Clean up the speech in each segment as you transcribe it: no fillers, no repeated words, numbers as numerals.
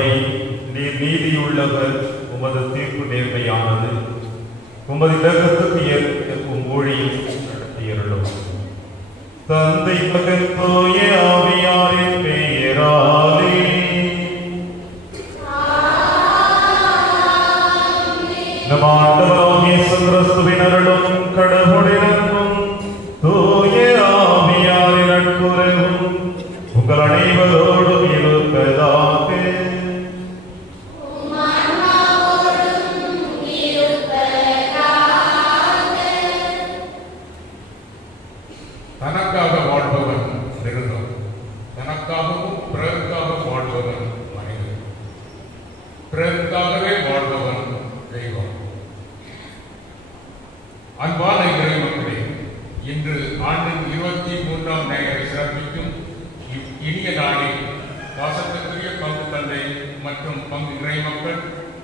ஆண்டவரே, நீர் நீதியுள்ளவர், உமது தீர்ப்பு நேர்மையானது. உமது இரக்கத்துக்கு ஏற்ப ஊழியம் நடத்தியருளும். தந்தை மகன் தூய ஆவியாரின் பெயராலே நம் ஆண்டவராகிய இயேசு கிறிஸ்துவின் அருளும் கடவுளின் தூய ஆவியாரின் நட்புறவும் உங்கள் அனைவரோடும் இருப்பதாக. தனக்காக வாழ்பவன் மிருகம், தனக்காகவும் பிறருக்காக வாழ்பவன் மனிதன், பிறருக்காகவே வாழ்பவன் தெய்வம். அன்பான இறைமக்களே, இன்று ஆண்டின் 23ஆம் ஞாயிறை சிறப்பிக்கும் இனிய நாளில் பாசத்திற்குரிய பங்கு தந்தை மற்றும் பங்கு இறைமக்கள்,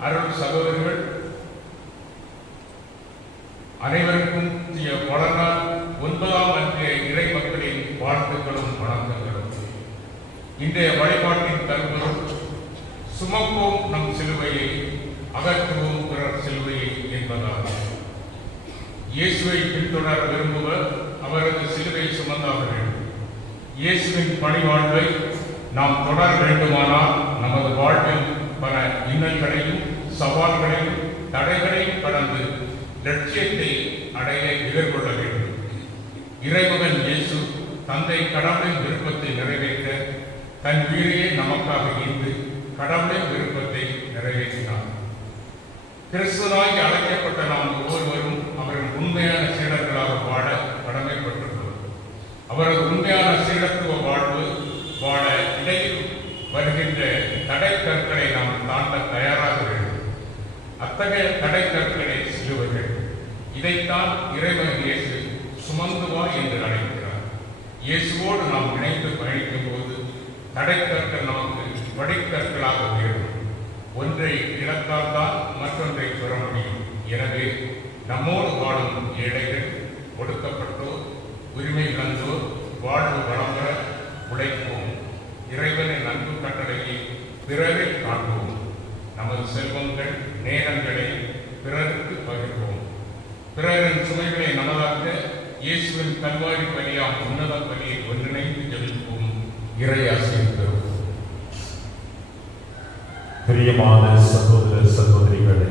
அருள் சகோதரர்கள் அனைவருக்கும் வளர்நாள் 9ஆம் அன்றைய இறை மக்களின் வாழ்த்துக்களும் வணக்கங்களும். இன்றைய வழிபாட்டின் தருணம் சுமப்போம் நம் சிலுவையை, அகற்றுவோம் பிறர் சிலுவையை என்பதால் இயேசுவை பின்தொடர விரும்புவர் அவரது சிலுவை சுமந்தாக வேண்டும். இயேசுவின் பணிவாழ்வை நாம் தொடர வேண்டுமானால் நமது வாழ்வில் பல இன்னல்களையும் சவால்களையும் தடைகளையும் கடந்து லட்சியத்தை அடைய எதிர்கொள்ள வேண்டும். இறைமகன் இயேசு தந்தை கடவுளின் விருப்பத்தை நிறைவேற்ற தன் உயிரையே நமக்காக ஈந்து கடவுளின் விருப்பத்தை நிறைவேற்றினார். கிறிஸ்துவாய் அழைக்கப்பட்ட நாம் ஒவ்வொருவரும் அவரின் உண்மையான சீடர்களாக வாழ கடமைப்பட்டுள்ளோம். அவரது உண்மையான சீடத்துவ வாழ்வு வாழ இடையில் வருகின்ற தடை கற்களை நாம் தாண்ட தயாராக வேண்டும். அத்தகைய தடை கற்களை சிலுவைகள். இதைத்தான் இறைமகன் இயேசு சுமந்து வா என்று அழைக்கிறார். இயேசுவோடு நாம் இணைந்து பயணிக்கும் போது தடைக்கற்கள் நமக்கு வடிக்கற்களாக உயரும். ஒன்றை இழந்தால் தான் மற்றொன்றை பெற முடியும். எனவே நம்மோடு வாழும் ஏழைகள், ஒடுக்கப்பட்டோர், உரிமை இழந்தோர் வாழ்வு வளம்பெற உழைப்போம். இறைவனின் அன்பு கட்டளையை பிறரில் காண்போம். நமது செல்வங்கள், நேரங்களை பிறருக்கு பகிர்வோம். பிறரின் சுமைகளை நமதாக்க இயேசுவின் கல்வாரி பலியாம் உன்னத பலியை ஒன்றிணைந்து ஜெபிப்போம். இறை ஆசீர் பெறுவோம். பிரியமான சகோதர சகோதரிகளே,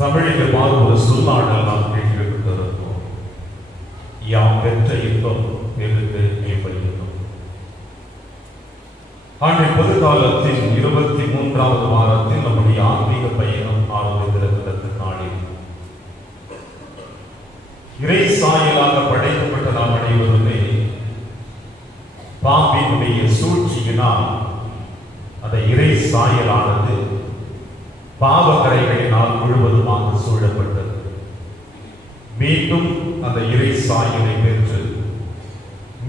தமிழில் ஒரு சொல்லாடல் நாம் கேட்டிருக்கிறோம். யாம் பெற்ற இன்பம் பெருக மேம்படுகிறோம். ஆண்டின் பொது காலத்தின் 23வது வாரத்தில் நம்முடைய ஆன்மீக பயணம் ஆரம்பித்திருக்கிறது. நாளில் இறை சாயலாக படைக்கப்பட்ட நாம் அனைவருமே பாம்பினுடைய சூழ்ச்சியினால் அந்த இறை சாயலானது பாவக்கரைகளினால் முழுவதுமாக சூழப்பட்டது. மீண்டும் அந்த இறை சாயலை பெற்று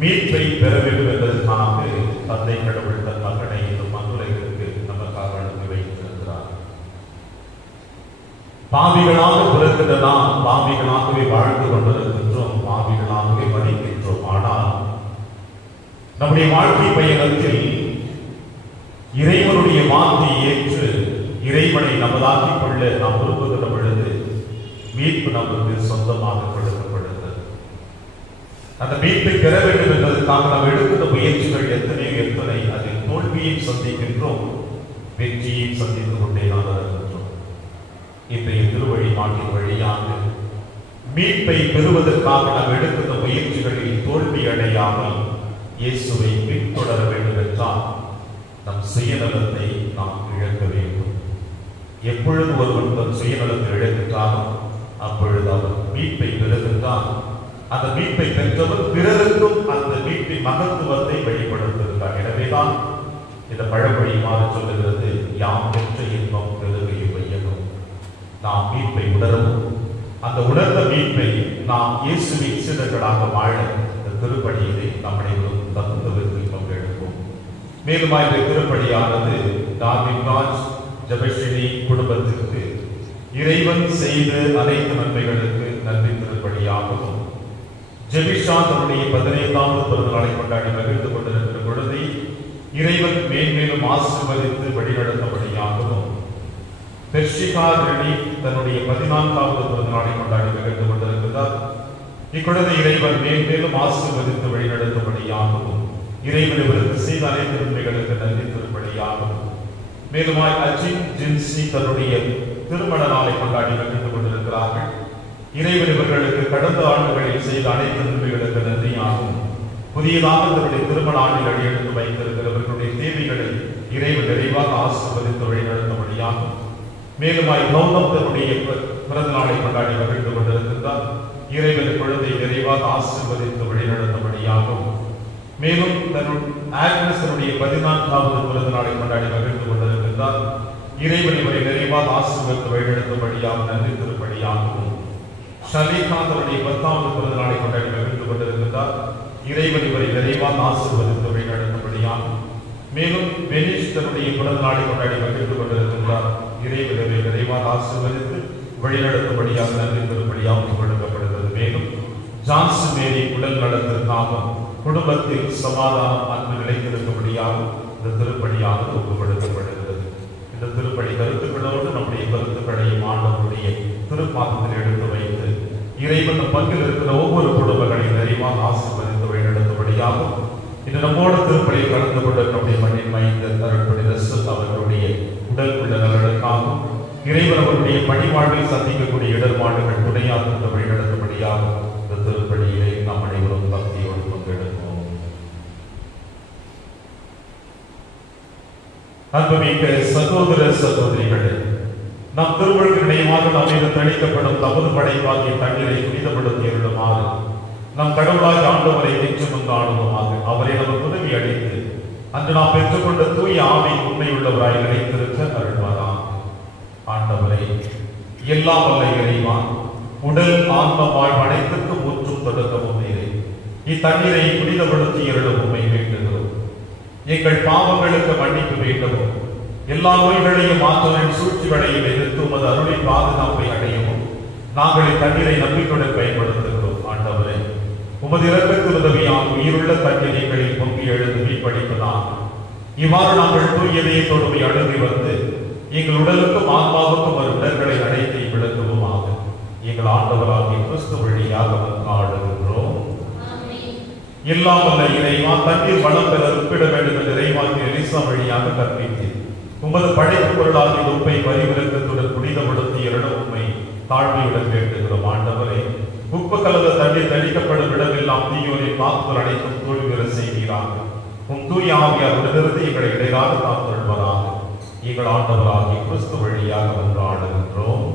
மீட்பை பெற வேண்டும் என்பதற்காக தந்தை கடவுள் தன் மகனை இந்த மண்ணுலகிற்கு நமக்காக அனுப்பி வைத்திருக்கிறார். பாவிகளாக பிறக்கின்ற நாம் பாவிகளாகவே வாழ்ந்து கொண்டிருக்கின்றோம், பாவிகளாகவே மதிக்கின்றோம். ஆனால் நம்முடைய வாழ்க்கை பயணத்தில் இறைவனுடைய வார்த்தையை ஏற்று இறைவனை நமதாக்கிக் கொள்ள நாம் விரும்புகின்ற பொழுது மீட்பு நமக்கு சொந்தமாக கொடுக்கப்படுகிறது. அந்த மீட்பை பெற வேண்டும் என்பதற்காக நாம் எடுக்கின்ற முயற்சிகள் எத்தனை அதில் தோல்வியை சந்திக்கின்றோம், வெற்றியை சந்தித்துக் கொண்டே நாம் இருக்கின்றோம். இன்றைய திருவழி மாட்டின் வழியாக மீட்பை பெறுவதற்காக நாம் எடுக்கின்ற முயற்சிகளில் தோல்வி அடையாமல் இயேசுவை பின்தொடர வேண்டும் என்றால் நம் சுயநலத்தை நாம் இழக்க வேண்டும். எப்பொழுது ஒருவன் தன் சுயநலத்தை இழக்கின்றாலும் அப்பொழுது அவர் மீட்பை பெறுகின்றான். அந்த மீட்பை பெற்றவர் பிறருக்கும் அந்த மீட்பின் மகத்துவத்தை வெளிப்படுத்துகிறார். எனவேதான் இந்த பழமொழி மாறி சொல்லுகிறது, யாம் பெற்ற இன்பம் பெருகையும் வையகம். நாம் மீட்பை உணரவும் அந்த உணர்ந்த மீட்பை நாம் இயேசுவின் சீடர்களாக வாழ இந்த திருப்பணியிலே நம்முடைய தத்துவத்தில் பங்கெடுப்போம். மேலும் இந்த திருப்பணியானது தாவின்ராஜ் ஜெபஸ்ரீ குடும்பத்திற்கு இறைவன் செய்த அனைத்து நன்மைகளுக்கு நன்றி திருப்பணியாகவும், ஜெபிஷா தன்னுடைய 15வது பிறந்த நாளை கொண்டாடி மகிழ்ந்து கொண்டிருக்கிற பொழுதை இறைவன் மேன்மேலும் ஆசீர்வதித்து வழிநடத்தபடியாகவும் பெர்ஷிகா ரெடி தன்னுடைய 14வது பிறந்தநாளை கொண்டாடி மகிழ்ந்து கொண்டிருக்கிறார். இக்குழந்தை இறைவன் மேன்மேலும் ஆசீர்வதித்து வழிநடத்தபடியாகவும் இறைவன் இவருக்கு செய்த அனைத்து நன்மைகளுக்கு நன்றி தரும்படியாகவும் மேலுமாய் அஜின் ஜின்சி தன்னுடைய திருமண நாளை கொண்டாடி மகிழ்ந்து கொண்டிருக்கிறார்கள். இறைவன் இவர்களுக்கு கடந்த ஆண்டுகளில் செய்த அனைத்து நன்மைகளுக்கு நன்றியாகவும் புதியதாக தன்னுடைய திருமண ஆண்டுகளை எடுத்து வைத்திருக்கிறவர்களுடைய தேவைகளை இறைவன் நிறைவாக ஆசீர்வதித்து வழிநடத்தபடியாகும். மேலுமாய் கௌதம் தன்னுடைய பிறந்த நாளை கொண்டாடி மகிழ்ந்து கொண்டிருக்கிறார். இறைவன் குழந்தை நிறைவாக ஆசீர்வதித்து வழிநடத்தபடியாகும். மேலும் ஆக்னஸனுடைய 14வது பிறந்த நாளை கொண்டாடி மகிழ்ந்து கொண்டிருக்கிறார். இறைவன் இவரை நிறைவாக ஆசீர்வதித்து வழிநடத்தபடியாகவும் நன்றி திருப்படியாகவும் ஷலீகா தன்னுடைய 10வது பிறந்த நாளை கொண்டாடி மகிழ்ந்து கொண்டிருக்கிறார். இறைவன் இவரை நிறைவாக ஆசீர்வதித்து வழிநடத்தபடியாகும். மேலும் பெனிஷ் தன்னுடைய பிறந்த நாளை கொண்டாடி மகிழ்ந்து கொண்டிருக்கிறார். இறைவன் இவரை நிறைவாக ஆசீர்வதித்து வழிநடத்தபடியாக நன்றி திருப்படியாகவும் கொடுக்கப்படுகிறது. மேலும் ஜான்சன் மேரி உடல் நலத்திற்காகவும் குடும்பத்தில் சமாதானம் அன்பு நிலைத்திருக்கும்படியாகவும் இந்த திருப்படியாக ஒப்புக்கொடுக்கப்படுகிறது. இந்த திருப்படி கருத்துக்களோடு நம்முடைய கருத்துக்களையும் ஆண்டவருடைய திருப்பாதத்தில் எடுத்து வைத்து இறைவன் பங்கில் இருக்கிற ஒவ்வொரு குடும்பங்களையும் நிறைவாக ஆசீர்வதித்து வழிநடத்தபடியாகவும் இந்த நம்மோட திருப்படியை கலந்து கொண்ட நம்முடைய மண்ணின் மைந்த தரக்கூடிய அவர்களுடைய உடல் உள்ள நலனுக்காகவும் இறைவன் அவருடைய பணிவாழ்வில் சந்திக்கக்கூடிய இடர்பாடுகள் துணையாக வழிநடத்தபடியாகவும் இந்த திருப்படியிலே நாம் அனைவரும் பக்தியோடு பங்கெடுப்போம். அன்புமிக்க சகோதர சகோதரிகளே, நம் திருவள்ளுவர் நினைவாக நாம் மீது தெளிக்கப்படும் தமது படைப்பாகிய தண்ணீரை புனிதப்படுத்தி எழுதுமாறு நம் கடவுளாய் ஆண்டவரை நிச்சயம் காணுவோமாக. அவரை நமக்கு உதவி அளித்து அன்று நாம் பெற்றுக்கொண்ட தூய ஆவி உண்மையுள்ளவராய் நிலைத்திருக்க அருள்வாராம். ஆண்டவரை எல்லாம் வல்ல இறைவா, உடல் ஆன்ம வாழ்வு அனைத்திற்கும் ஊற்றும் தொடக்கமும் நீரே. இத்தண்ணீரை புனிதப்படுத்தி எழுதும் உண்மை வேண்டுகிறோம். எங்கள் பாவங்களுக்கு மன்னிப்பு வேண்டவும் எல்லா நோய்களையும் ஆற்றலின் சூழ்ச்சிகளையும் எதிர்த்து உமது அருளை பாதுகாப்பை அடையவும் நாங்கள் இத்தண்ணீரை நம்பிக்கையுடன் பயன்படுத்துகிறோம். ஆண்டவரே, உமது இரக்கத்தில் உதவியால் உயிருள்ள தண்ணீர் எங்களில் பொங்கி எழுந்து மீட்பளிப்பதாக இவ்வாறு நாங்கள் தூயதயத்தோடு அணுகி வந்து எங்கள் உடலுக்கும் ஆன்மாவுக்கும் வரும் இடர்களை அடைத்து விளக்குவோமாக. எங்கள் ஆண்டவராகிய கிறிஸ்து வழியாக ஆடுகின்றோம். எல்லாம் வல்ல இறைவா, தண்ணீர் வளம் பெற உப்பிட வேண்டும் என்று இறைவாக்கிய எலிசா வழியாக கற்பித்து உமது படைப்பு பொருளாகிய உப்பை பரிவிலக்கத்துடன் புனிதப்படுத்தி எருட உண்மை தாழ்மையுடன் வேண்டுகிறோம். ஆண்டவரே, உப்பு கலந்த தண்ணீர் தெளிக்கப்படும் இடமெல்லாம் தீயோரின் காப்புகள் அனைத்தும் தோல்வியுற செய்கிறாங்க. உம் தூய ஆவியாரிடமிருந்து எங்களை இடையாக காத்தருள்வதாக எங்கள் ஆண்டவராகிய கிறிஸ்து வழியாக ஆடுகின்றோம்.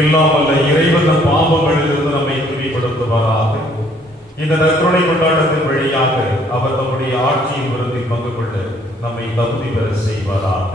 எல்லாம் வல்ல இறைவன் பாவங்களிலிருந்து நம்மை தூய்மைப்படுத்துவாராக. இந்த நற்கருணை கொண்டாட்டத்தின் வழியாக அவர் தம்முடைய ஆட்சியின் விருந்தில் பங்கு கொள்ள நம்மை தகுதி பெற செய்வாராக.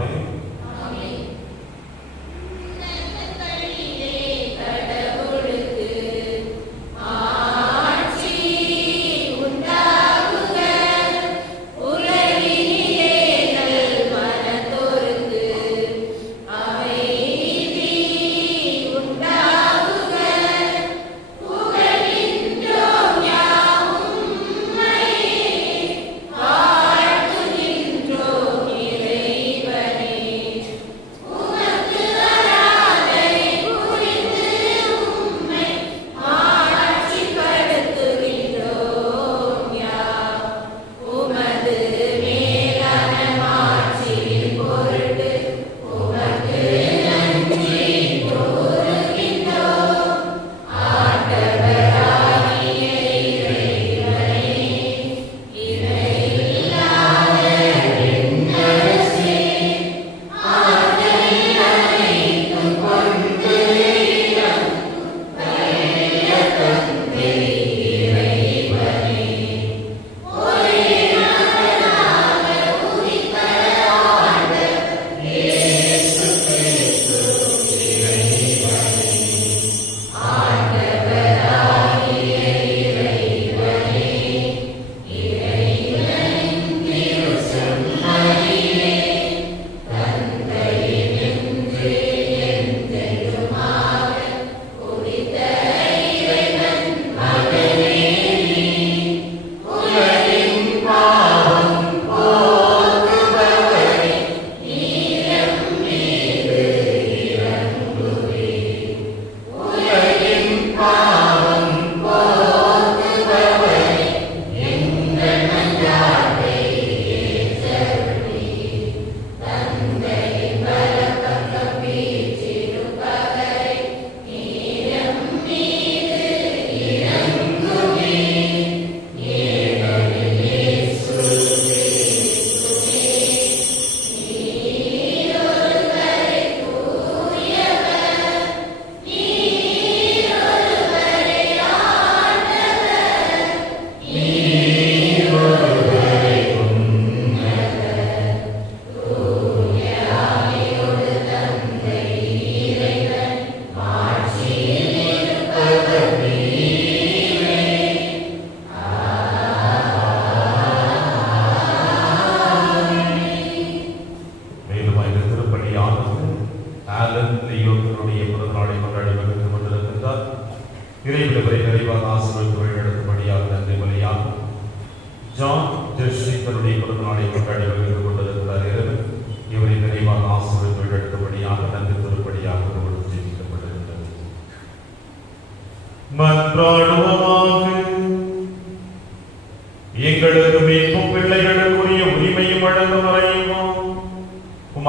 எங்களுக்கு மீட்பும் பிள்ளைகளுக்குரிய உரிமையும் வழங்கும் வரையும்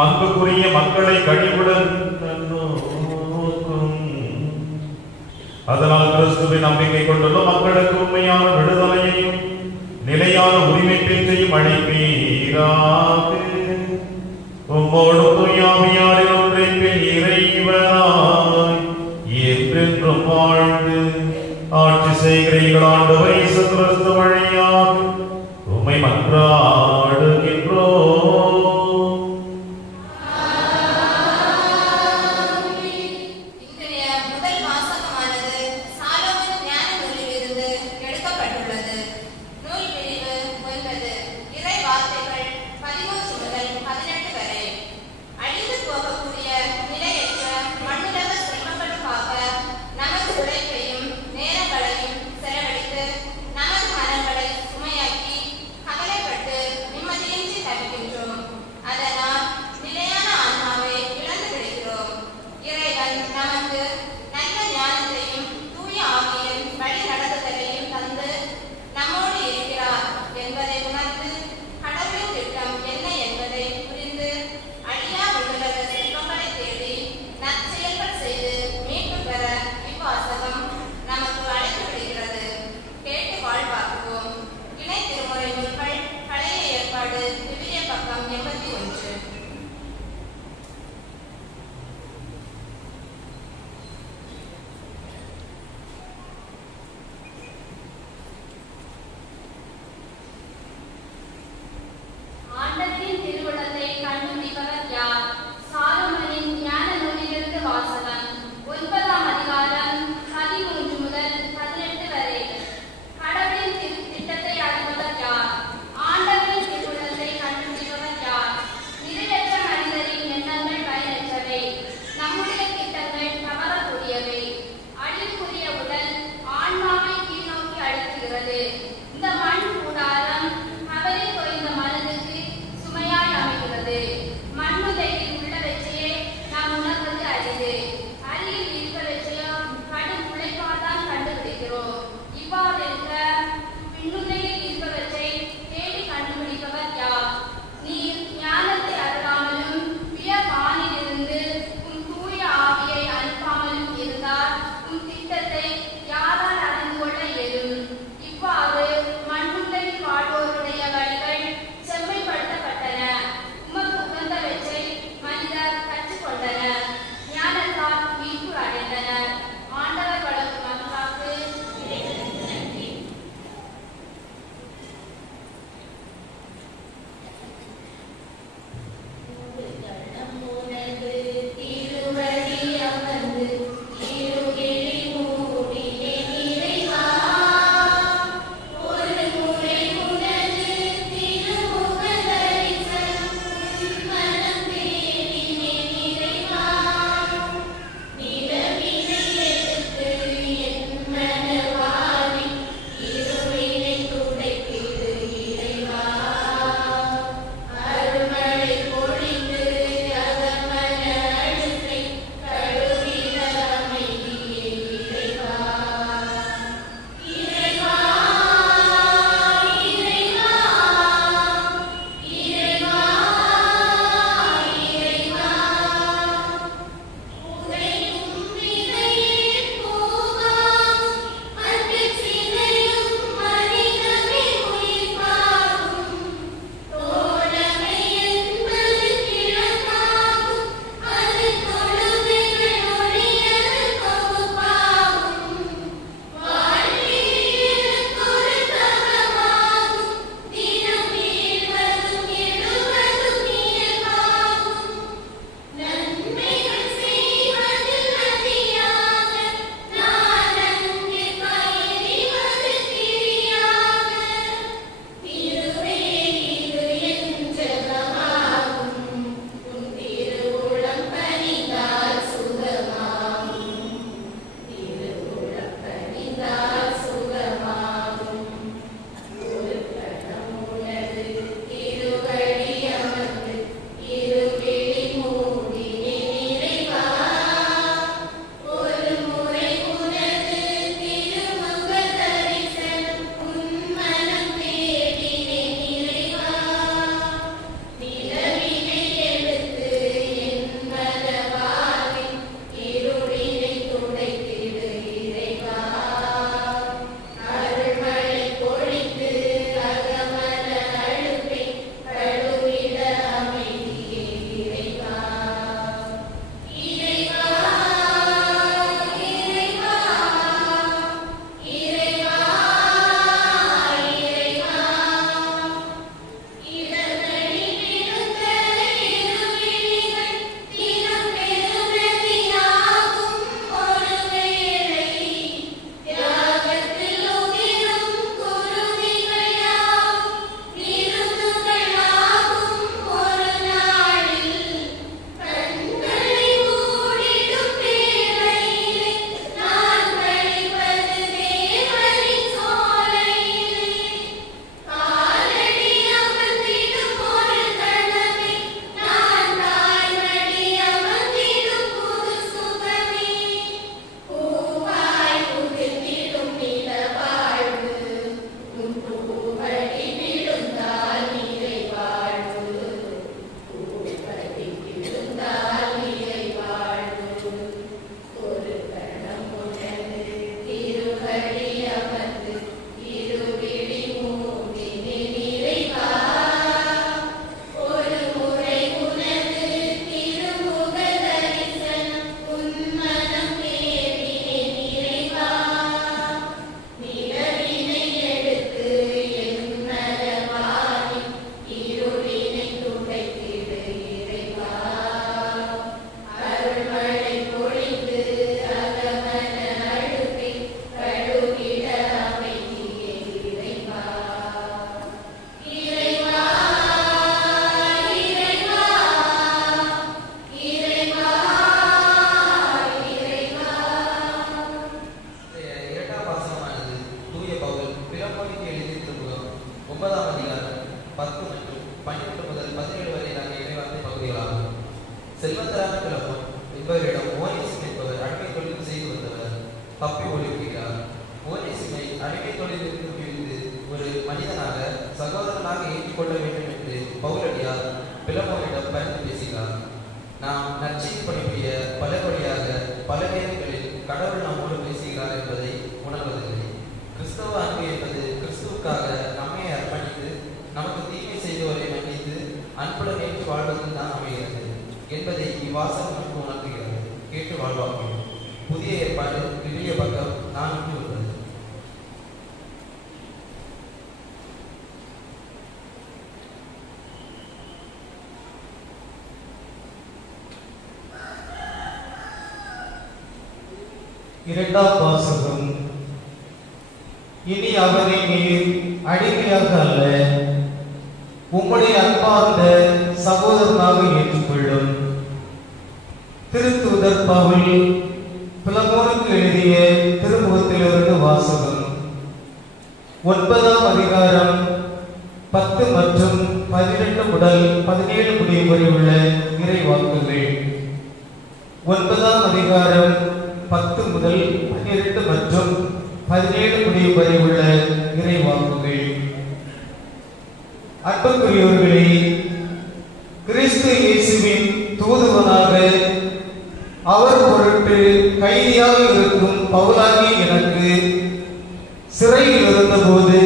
அன்புக்குரிய மக்களை கனிவுடன் நோக்கும். அதனால் கிறிஸ்துவின் நம்பிக்கை கொண்டுள்ள மக்களுக்கு உண்மையான விடுதலையையும் நிலையான உரிமை பேச்சையும் அளிப்பீராக. உம்மோடு தூயாவியாரின் ஒன்றைக்கு இறைவனாய் என்றென்றும் வாழ்ந்து ஆட்சி செய்கிறீர்கள் ஆண்டவர் இயேசு கிறிஸ்து வழியாக உம்மை மன்றாடுகின்றோம். நமது மனங்களை சுமையாக்கி கவலைப்பட்டு இரண்டாம் வாசகம். இனி அவரை நீர் அடிமையாக அல்ல, உம்முடைய அன்பார்ந்த சகோதரனாக ஏற்றுக்கொள்ளும். திருத்தூதர் பவுல் பிலமோனுக்கு எழுதிய திருமுகத்திலிருந்து வாசகம். 9ஆம் அதிகாரம் 10 மற்றும் 18 முதல் 17 முடிவு வரை உள்ள இறைவாக்குகள். 9ஆம் அதிகாரம் 10 முதல் 12 மற்றும் 17 முடிவு வரை உள்ள இறைவாக்குகள். அன்புக்குரியவர்களே, கிறிஸ்து இயேசுவின் தூதுவனாக அவர் பொருட்டு கைதியாக இருக்கும் பவுலாகி எனக்கு சிறையில் இருந்தபோது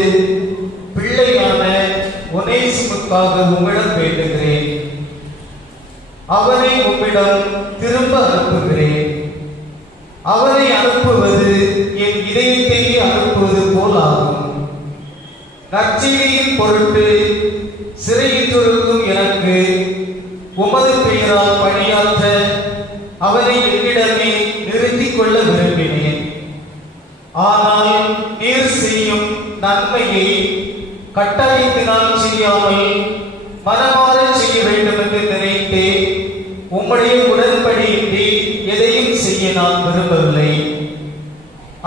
பிள்ளையான ஒனேசிமுக்காக உம்மிடம் வேண்டுகிறேன். அவரை உம்மிடம் திரும்ப அனுப்புகிறேன். அவரை அனுப்புவது என் இதயத்தையே அனுப்புவது போல் ஆகும். நற்செய்தியின் பொருட்டு சிறையிட்டிருக்கும் எனக்கு உமது பெயரால் பணியாற்ற அவரை என்னிடமே நிறுத்திக் கொள்ள விரும்பினேன். ஆனால் நீர் செய்யும் நன்மையை கட்டாயத்தினால் செய்யாமல் மனமாற செய்ய வேண்டும் என்று நினைத்து உம்முடைய உடன்படியின்றி எதையும் செய்ய நான் விரும்பவில்லை.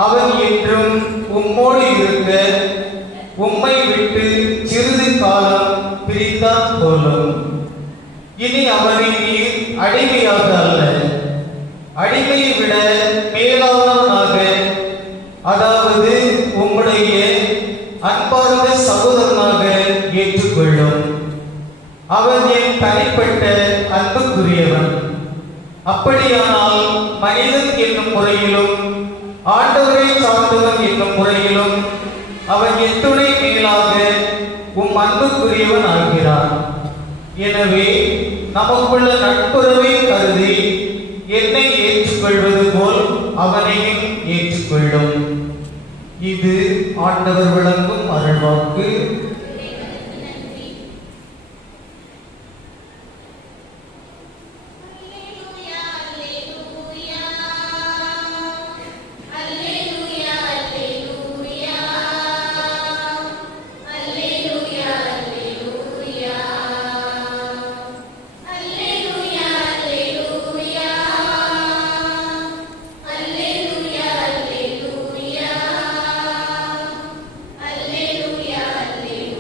அவன் என்றும் உம்மோடு இருக்க உம்மை விட்டு சிறிது காலம் பிரித்தான் போலும். இனி அவனை நீர் அடிமையாக அல்ல, அடிமையை விட மேலானவனாக, அதாவது உம்முடைய அன்பார்ந்த சகோதரனாக ஏற்றுக்கொள்ளும். அவன் என் தனிப்பட்ட அன்புக்குரியவன். அப்படியானால் மனிதன் என்னும் முறையிலும் ஆண்டவரை சார்ந்தவன் என்னும் முறையிலும் அவன் எத்துணை மேலாக உம் அன்புக்குரியவன் ஆகிறான். எனவே நமக்குள்ள நட்புறவை கருதி என்னை ஏற்றுக்கொள்வது போல் அவனையும் ஏற்றுக்கொள்ளும். இது ஆண்டவர் வழங்கும் அருள்வாக்கு. Alleluia, alleluia.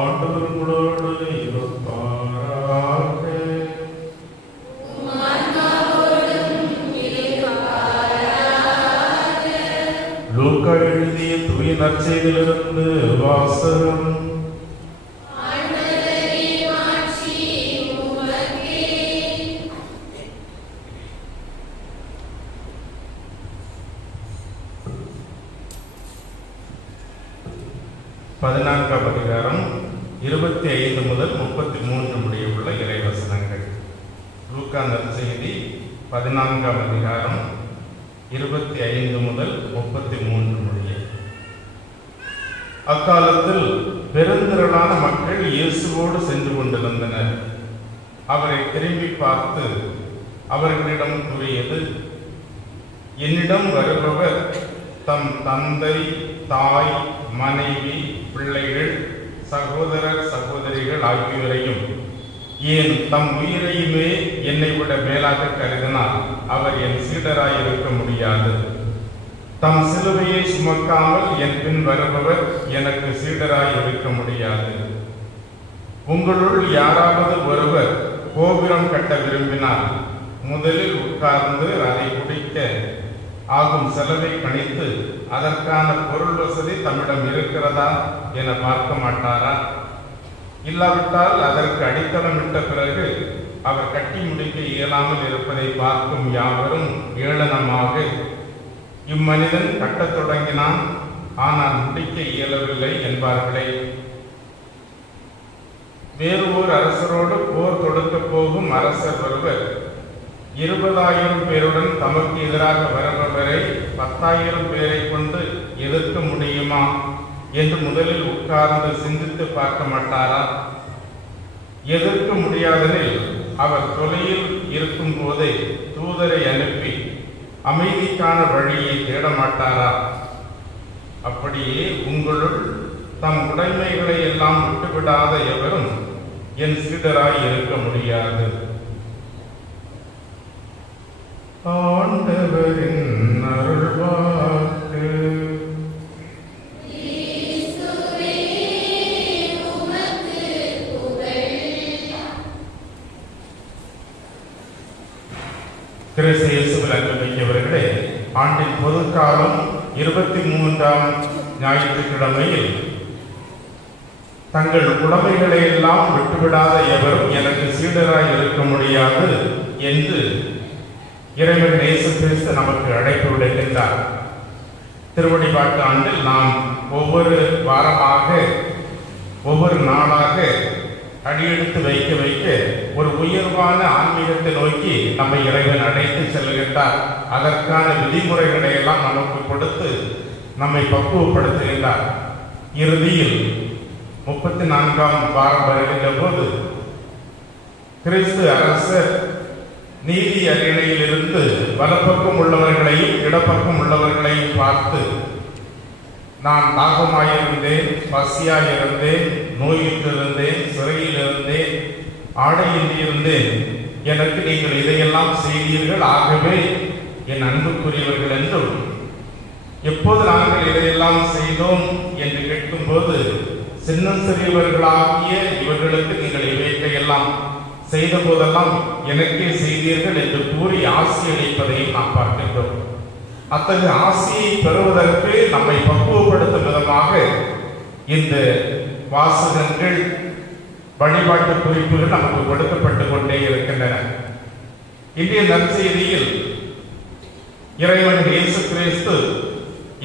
ஆண்டவர் உங்களோடு இருப்பாராக. லூக்கா எழுதிய தூய நற்செய்தியிலிருந்து வாசகம். பதினான்காம் அதிகாரம் 25 முதல் 33 முடிய உள்ள இறைவசனங்கள். லூக்கா நற்செய்தி 14ஆம் அதிகாரம் 25 முதல் 33 முடிய. அக்காலத்தில் பெருந்திரளான மக்கள் இயேசுவோடு சென்று கொண்டிருந்தனர். அவரை திரும்பி பார்த்து அவர்களிடம் கூறியது, என்னிடம் வருபவர் தம் தந்தை, தாய், மனைவி, பிள்ளைகள், சகோதரர், சகோதரிகள் ஆகியோரையும் ஏன் தம் உயிரையுமே என்னை விட மேலாக கருதினால் அவர் என் சீடராய் இருக்க முடியாது. தம் சிலுவையை சுமக்காமல் என் பின் வருபவர் எனக்கு சீடராய் இருக்க முடியாது. உங்களுள் யாராவது ஒருவர் கோபுரம் கட்ட விரும்பினால் முதலில் உட்கார்ந்து அதை குடிக்க ஆகும் செலவை கணித்து அதற்கான பொருள் வசதி தம்மிடம் இருக்கிறதா என பார்க்க மாட்டாரா? இல்லாவிட்டால் அதற்கு அடித்தளமிட்ட பிறகு அவர் கட்டி முடிக்க இயலாமல் இருப்பதை பார்க்கும் யாவரும் ஏளனமாக, இம்மனிதன் கட்டத் தொடங்கினான் ஆனால் முடிக்க இயலவில்லை என்பார்களே. வேறு ஓர் அரசரோடு போர் தொடுக்க போகும் அரசர் ஒருவர் 20,000 பேருடன் தமக்கு எதிராக வருபவரை 10,000 பேரை கொண்டு எதிர்க்க முடியுமா என்று முதலில் உட்கார்ந்து சிந்தித்து பார்க்க மாட்டாரா? எதிர்க்க முடியாதெனில் அவர் தொலையில் இருக்கும் போதே தூதரை அனுப்பி அமைதிக்கான வழியை தேட மாட்டாரா? அப்படியே உங்களுள் தம் உடைமைகளை எல்லாம் விட்டுவிடாத எவரும் என் சீடராய் இருக்க முடியாது. ஆண்டவரின் அருள்வாக்கு. கிறிஸ்து இயேசுவில் அன்புமிக்கவர்களே, ஆண்டின் பொதுக்காலம் 23ஆம் ஞாயிற்றுக்கிழமையில் தங்கள் உடைமைகளை எல்லாம் விட்டுவிடாத எவரும் எனக்கு சீடராய் இருக்க முடியாது என்று இறைவன் இயேசு கிறிஸ்து நமக்கு அழைப்பு விடுகின்றார். திருவழிபாட்டு ஆண்டில் நாம் ஒவ்வொரு வாரமாக ஒவ்வொரு நாளாக அடியெடுத்து வைக்க வைக்க ஒரு உயர்வான ஆன்மீகத்தை நோக்கி நம்மை இறைவன் அழைத்து செல்கின்றார். அதற்கான விதிமுறைகளை எல்லாம் நமக்கு கொடுத்து நம்மை பக்குவப்படுத்துகின்றார். இறுதியில் 34ஆம் வாரம் வருகின்ற போது கிறிஸ்து அரசர் நீதி அரியணையிலிருந்து வலப்பக்கம் உள்ளவர்களையும் இடப்பக்கம் உள்ளவர்களையும் பார்த்து, நான் தாகமாயிருந்தேன், பசியாயிருந்தேன், நோயிட்டிருந்தேன், சிறையில் இருந்தேன், ஆடையின்றி இருந்தேன், எனக்கு நீங்கள் இதையெல்லாம் செய்தீர்கள், ஆகவே என் அன்புக்குரியவர்கள் என்றும், எப்போது நாங்கள் இதையெல்லாம் செய்தோம் என்று கேட்கும்போது, சின்னம் சிறியவர்களாகிய இவர்களுக்கு நீங்கள் இவையெல்லாம் செய்த போதெல்லாம் எனக்கே செய்தீர்கள் என்று கூறி ஆசி அளிப்பதையும் நாம் பார்க்கின்றோம். அத்தகைய ஆசியை பெறுவதற்கு நம்மை பக்குவப்படுத்தும் விதமாக இந்த வாசகங்கள், வழிபாட்டு குறிப்புகள் நமக்கு கொடுக்கப்பட்டுக் கொண்டே இருக்கின்றன. இன்றைய நற்செய்தியில் இறைவன் இயேசு கிறிஸ்து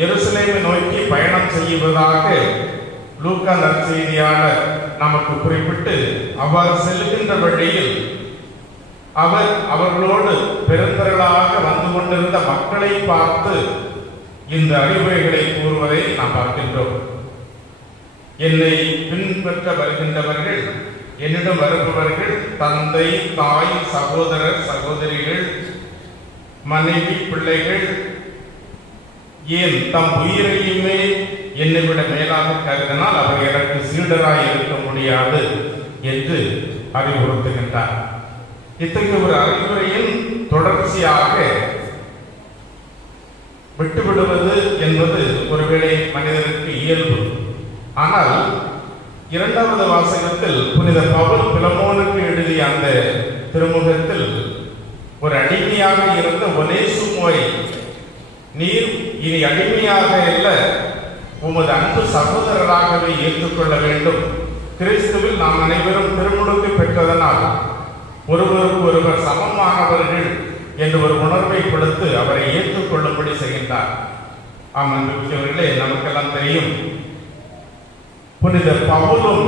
எருசலேமை நோக்கி பயணம் செய்வதாக லூக்கா நற்செய்தியாளர் நமக்கு குறிப்பிட்டு, அவ்வாறு செல்கின்ற வழியில் அவர் அவர்களோடு பெருந்திரளாக வந்து கொண்டிருந்த மக்களை பார்த்து இந்த அறிவுரைகளை கூறுவதை நாம் பார்க்கின்றோம். என்னை பின்பற்ற வருகின்றவர்கள், என்னிடம் வருபவர்கள் தந்தை, தாய், சகோதரர், சகோதரிகள், மனைவி, பிள்ளைகள், ஏன் தம் உயிரையுமே என்னை விட மேலாக கருதினால் அவர் எனக்கு சீடராய் இருக்க முடியாது என்று அறிவுறுத்துகின்றார். இத்தகைய ஒரு அறிவுரையின் தொடர்ச்சியாக விட்டுவிடுவது என்பது ஒருவேளை மனிதனுக்கு இயல்பு. ஆனால் இரண்டாவது வாசகத்தில் புனித பவுல் பிலமோனுக்கு எழுதிய அந்த திருமுகத்தில் ஒரு அடிமையாக இருந்த ஒனேசிமோவை நீர் இனி அடிமையாக அல்ல, உமது அன்பு சகோதரராகவே ஏற்றுக்கொள்ள வேண்டும். கிறிஸ்துவில் நாம் அனைவரும் திருமுழுக்கு பெற்றதனால் ஒருவருக்கு ஒருவர் சமமானவர்கள் என்று ஒரு உணர்வை கொடுத்து அவரை ஏற்றுக்கொள்ளும்படி செய்கின்றார். அன்புக்குரியவர்களே, நமக்கெல்லாம் தெரியும், புனித பவுலும்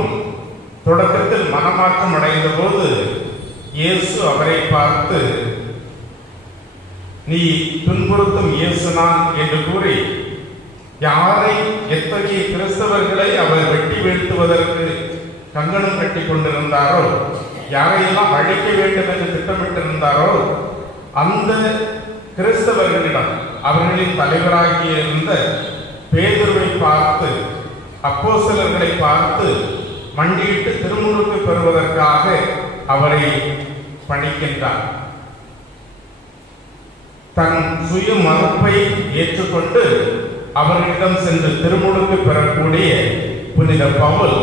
தொடக்கத்தில் மனமாற்றம் அடைந்த போது இயேசு அவரை பார்த்து, நீ துன்புறுத்தும் இயேசு நான் என்று கூறி யாரை எத்தகைய கிறிஸ்தவர்களை அவர் வெட்டி வீழ்த்துவதற்கு கங்கணம் கட்டி கொண்டிருந்தாரோ, யாரையெல்லாம் அழிக்க வேண்டும் என்று திட்டமிட்டிருந்தாரோ அந்த கிறிஸ்தவர்களிடம் அவர்களின் தலைவராகிய இருந்த பேதுருவை பார்த்து, அப்போஸ்தலர்களை பார்த்து மண்டியிட்டு திருமுழுக்கு பெறுவதற்காக அவரை பணிக்கின்றார். தன் சுய மறுப்பை ஏற்றுக்கொண்டு அவர்களிடம் சென்று திருமுழுக்கு பெறக்கூடிய புனித பவுல்,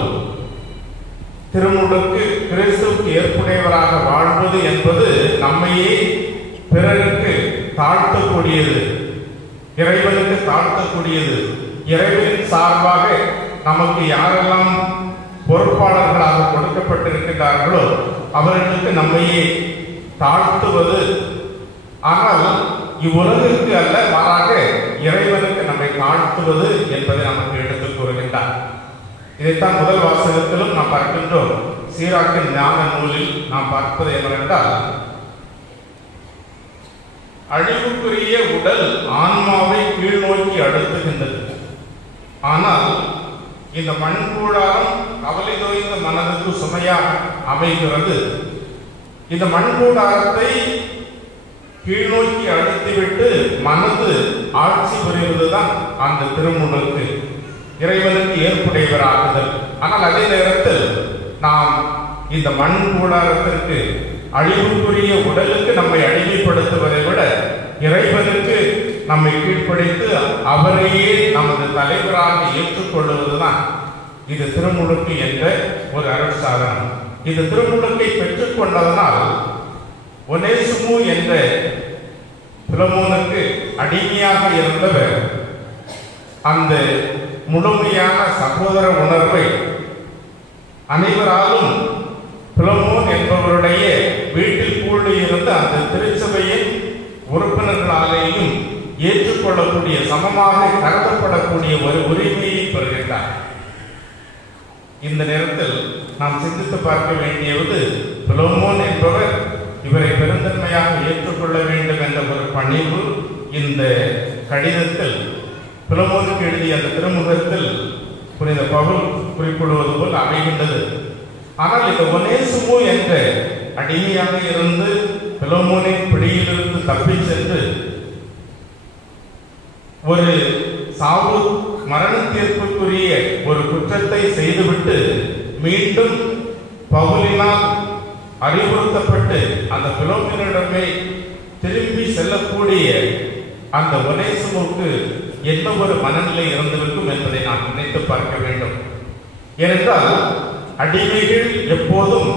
திருமுழுக்கு கிறிஸ்துவுக்கு ஏற்புடையவராக வாழ்வது என்பது நம்மையே பிறருக்கு தாழ்த்தக்கூடியது, இறைவனுக்கு தாழ்த்தக்கூடியது. இறைவனின் சார்பாக நமக்கு யாரெல்லாம் பொறுப்பாளர்களாக கொடுக்கப்பட்டிருக்கிறார்களோ அவர்களுக்கு நம்மையே தாழ்த்துவது. ஆனால் இவ்வுலகிற்கு அல்ல, மாறாக இறைவனுக்கு நம்மை தாழ்த்துவது என்பதை நமக்கு எடுத்துக் கூறுகின்றார். இதைத்தான் முதல் வாசகத்திலும் நாம் பார்க்கின்றோம். சீராக்கின் ஞான நூலில் நாம் பார்ப்பது என்னவென்றால், அழிவுக்குரிய உடல் ஆன்மாவை கீழ் நோக்கி அழுத்துகின்றது. ஆனால் இந்த மண்கூடாரம் கவலை தோய்ந்த மனதுக்கு சுமையாக அமைகிறது. இந்த மண்கூடாரத்தை கீழ்நோக்கி அழுத்திவிட்டு மனது ஆட்சி புரிவதுதான் அந்த திருமுழுக்கு, இறைவனுக்கு ஏற்புடையவராகுதல். ஆனால் அதே நேரத்தில் நாம் இந்த மண் கூடாரத்திற்கு, அழிவுக்குரிய உடலுக்கு நம்மை அடிமைப்படுத்துவதை விட இறைவனுக்கு நம்மை கீழ்ப்படித்து அவரையே நமது தலைவராக ஏற்றுக்கொள்வதுதான் இது திருமுழுக்கு என்ற ஒரு அருட்சாதனம். இந்த திருமுழுக்கை பெற்றுக் கொண்டதனால் ஒனேசிமு என்ற பிலமோனுக்கு அடிமையாக இருந்தவர் அந்த முழுமையான சகோதர உணர்வை அனைவராலும் பிலமோன் என்பவருடைய வீட்டில் கூடி இருந்த அந்த திருச்சபையின் உறுப்பினர்களாலேயும் ஏற்றுக்கொள்ளக்கூடிய, சமமாக கருதப்படக்கூடிய ஒரு உரிமையை பெறுகின்றார். இந்த நேரத்தில் நாம் சிந்தித்து பார்க்க வேண்டியது, பிலமோன் என்பவர் இவரை பெருந்தன்மையாக ஏற்றுக்கொள்ள வேண்டும் என்ற ஒரு பணிவு இந்த கடிதத்தில், பிலமோனுக்கு எழுதிய அந்த திருமுகத்தில் புனித பவுல் குறிப்பிடுவது போல் அமைகின்றது. ஆனால் இந்த ஒனேசிமு என்ற அடிமையாக இருந்து பிலமோனின் பிடியிலிருந்து தப்பிச் சென்று ஒரு சாவு மரண தீர்ப்புக்குரிய ஒரு குற்றத்தை செய்துவிட்டு மீண்டும் பவுலினால் அறிவுறுத்தப்பட்டு அந்த பிலமோனிடமே திரும்பி செல்லக்கூடிய அந்த ஒனேசிமுவுக்கு என்ன ஒரு மனநிலை இருந்திருக்கும் என்பதை நாம் நினைத்து பார்க்க வேண்டும். ஏனென்றால் அடிமைகள் எப்போதும்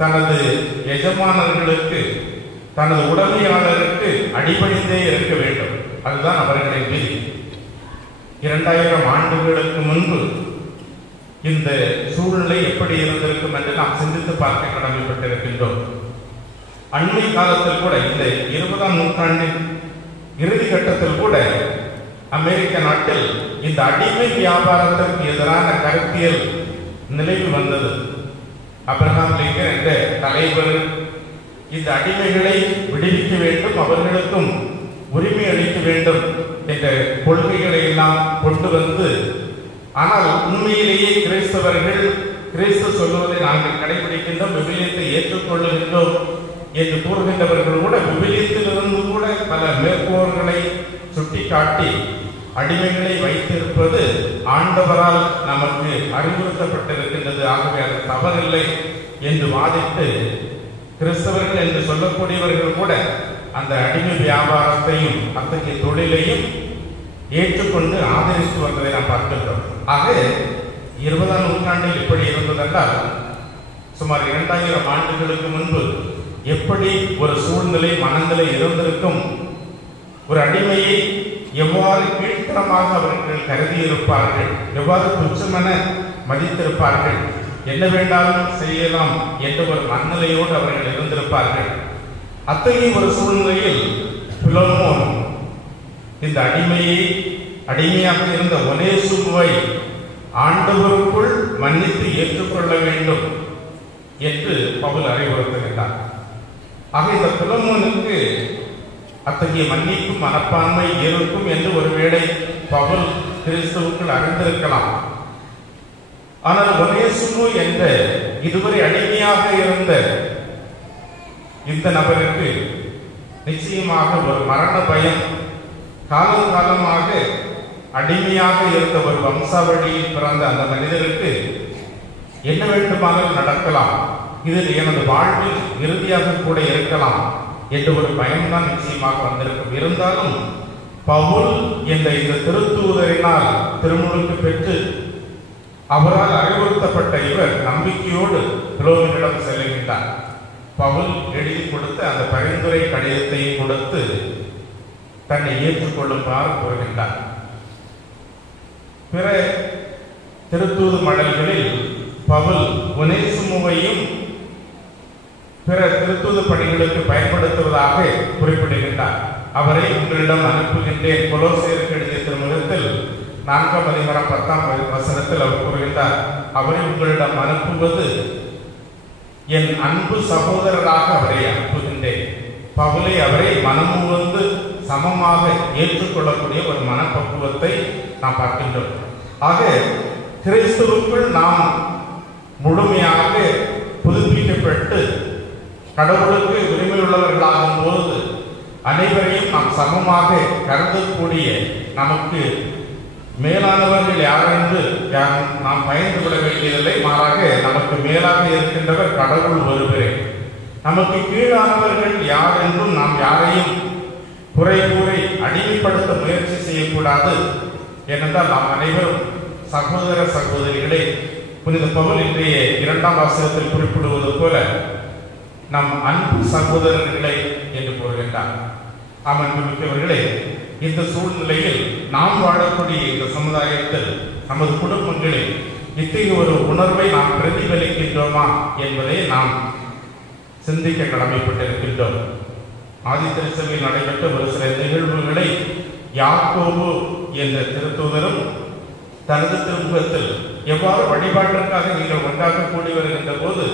தனது எஜமானர்களுக்கு, தனது உடமையாளருக்கு அடிபணிந்தே இருக்க வேண்டும். அதுதான் அவர்களின் விதி. 2000 ஆண்டுகளுக்கு முன்பு இந்த சூழ்நிலை எப்படி இருந்திருக்கும் என்று நாம் சிந்தித்து பார்க்க கடமைப்பட்டிருக்கின்றோம். அண்மை காலத்தில் கூட, இந்த 20ஆம் நூற்றாண்டின் இறுதி கட்டத்தில் கூட அமெரிக்க நாட்டில் இந்த அடிமை வியாபாரத்திற்கு எதிரான கருத்தியல் நிலைவு வந்தது. அப்ரஹாம் லிங்கன் என்ற தலைவர் இந்த அடிமைகளை விடுவிக்க வேண்டும், அவர்களுக்கும் உரிமை அளிக்க வேண்டும் என்ற கொள்கைகளை எல்லாம் கொண்டு வந்து, ஆனால் உண்மையிலேயே கிறிஸ்தவர்கள் கிறிஸ்து சொல்லுவதை நாங்கள் கடைபிடிக்கின்றோம், விவிலியத்தை ஏற்றுக்கொள்ளுகின்றோம் என்று கூறுகின்றவர்கள் கூட விவிலியத்திலிருந்து கூட பல மேற்கோள்களை சுட்டிக்காட்டி அடிமைகளை வைத்திருப்பது ஆண்டவரால் நமக்கு அறிவுறுத்தப்பட்டிருக்கின்றது, ஆகவே அது தவறில்லை என்று வாதிட்டு கிறிஸ்தவர்கள் என்று சொல்லக்கூடியவர்கள் கூட அந்த அடிமை வியாபாரத்தையும் அத்தகைய தொழிலையும் ஏற்றுக்கொண்டு ஆதரித்து வந்ததை நாம் பார்க்கின்றோம். ஆக 20ஆம் நூற்றாண்டில் எப்படி இருந்ததென்றால் சுமார் 2000 ஆண்டுகளுக்கு முன்பு எப்படி ஒரு சூழ்நிலை மனநிலை இருந்திருக்கும், ஒரு அடிமையை எவ்வாறு கீழ்த்தரமாக அவர்கள் கருதியிருப்பார்கள், எவ்வாறு துச்சமென மதித்திருப்பார்கள், என்ன வேண்டாலும் செய்யலாம் என்ற ஒரு மனநிலையோடு அவர்கள் இருந்திருப்பார்கள். அத்தகைய ஒரு சூழ்நிலையில் பிலோமோன் இந்த அடிமையாக இருந்த ஒனேசிமுவை ஆண்டவருக்குள் மன்னித்து ஏற்றுக்கொள்ள வேண்டும் என்று பவுல் அறிவுறுத்துகின்றார். ஆக இந்த பிலோமோனுக்கு அத்தகைய மன்னிப்பு மனப்பான்மை இருக்கும் என்று ஒருவேளை பவுல் கிறிஸ்துவுக்குள் அறிந்திருக்கலாம். ஆனால் ஒனேசிமு என்ற இதுவரை அடிமையாக இருந்த இந்த நபருக்கு நிச்சயமாக ஒரு மரண பயம், காலம் காலமாக அடிமையாக இருந்த ஒரு வம்சாவளியில் பிறந்த அந்த மனிதருக்கு என்ன வேண்டுமானாலும் நடக்கலாம், இதில் எனது வாழ்வில் இறுதியாக கூட இருக்கலாம் என்ற ஒரு பயம்தான் நிச்சயமாக வந்திருக்கும். இருந்தாலும் பவுல் என்ற இந்த திருத்தூதரினால் திருமுழுக்கு பெற்று அவரால் அறிவுறுத்தப்பட்ட இவர் நம்பிக்கையோடு பிலோமோனிடம் செல்கின்றார். பவுல் எழுதி கொடுத்த அந்த பரிந்துரை கடிதத்தையும் கொடுத்து தன்னை ஏற்றுக்கொள்ளுமாறு கூறுகின்றார். பிற திருத்தூது மடல்களில் பவுல் ஒனேசிமுவையும் பிற திருத்தூது பணிகளுக்கு பயன்படுத்துவதாக குறிப்பிடுகின்றார். அவரை உங்களிடம் அனுப்புகின்றேன். கொலோசையருக்கு எழுதிய திருமுகத்தில் 4ஆம் அதிகாரம் 10ஆம் வசனத்தில் அவர் கூறுகின்றார், அவரை உங்களிடம் அனுப்புவது என் அன்பு சகோதரராக அவரை அனுப்புகின்றேன். பவுலை அவரை மனமுவந்து சமமாக ஏற்றுக்கொள்ளக்கூடிய ஒரு மனப்பக்குவத்தை நாம் பார்க்கின்றோம். ஆக கிறிஸ்துவுக்குள் நாம் முழுமையாக புதுப்பிக்கப்பட்டு கடவுளுக்கு உரிமையுள்ளவர்களாகும் போது அனைவரையும் நாம் சமமாக கருதக்கூடிய, நமக்கு மேலானவர்கள் யாரென்று நாம் பயந்து விட வேண்டியதில்லை. மாறாக நமக்கு மேலாக இருக்கின்றவர் கடவுள் ஒருவரே. நமக்கு கீழானவர்கள் யார் என்றும் நாம் யாரையும் குறை கூறி அடிமைப்படுத்த முயற்சி செய்யக்கூடாது. ஏனென்றால் நாம் அனைவரும் சகோதர சகோதரிகளே. புனித பவுல் இன்றைய 2ஆம் வாசகத்தில் குறிப்பிடுவது போல நம் அன்பு சகோதரர்களை என்று கூறுகின்றார். ஆம், அன்புமிக்கவர்களே, இந்த சூழ்நிலையில் நாம் வாழக்கூடிய இந்த சமுதாயத்தில் நமது குடும்பங்களில் இத்தகைய ஒரு உணர்வை நாம் பிரதிபலிக்கின்றோமா என்பதை நாம் சிந்திக்க கடமைப்பட்டிருக்கின்றோம். ஆதி திருச்சபையில் நடைபெற்ற ஒரு சில நிகழ்வுகளை யாக்கோபு என்ற திருத்தூதரும் தனது திருமுகத்தில் எவ்வாறு வழிபாட்டிற்காக நீங்கள் ஒன்றாக கூடி வருகின்ற போது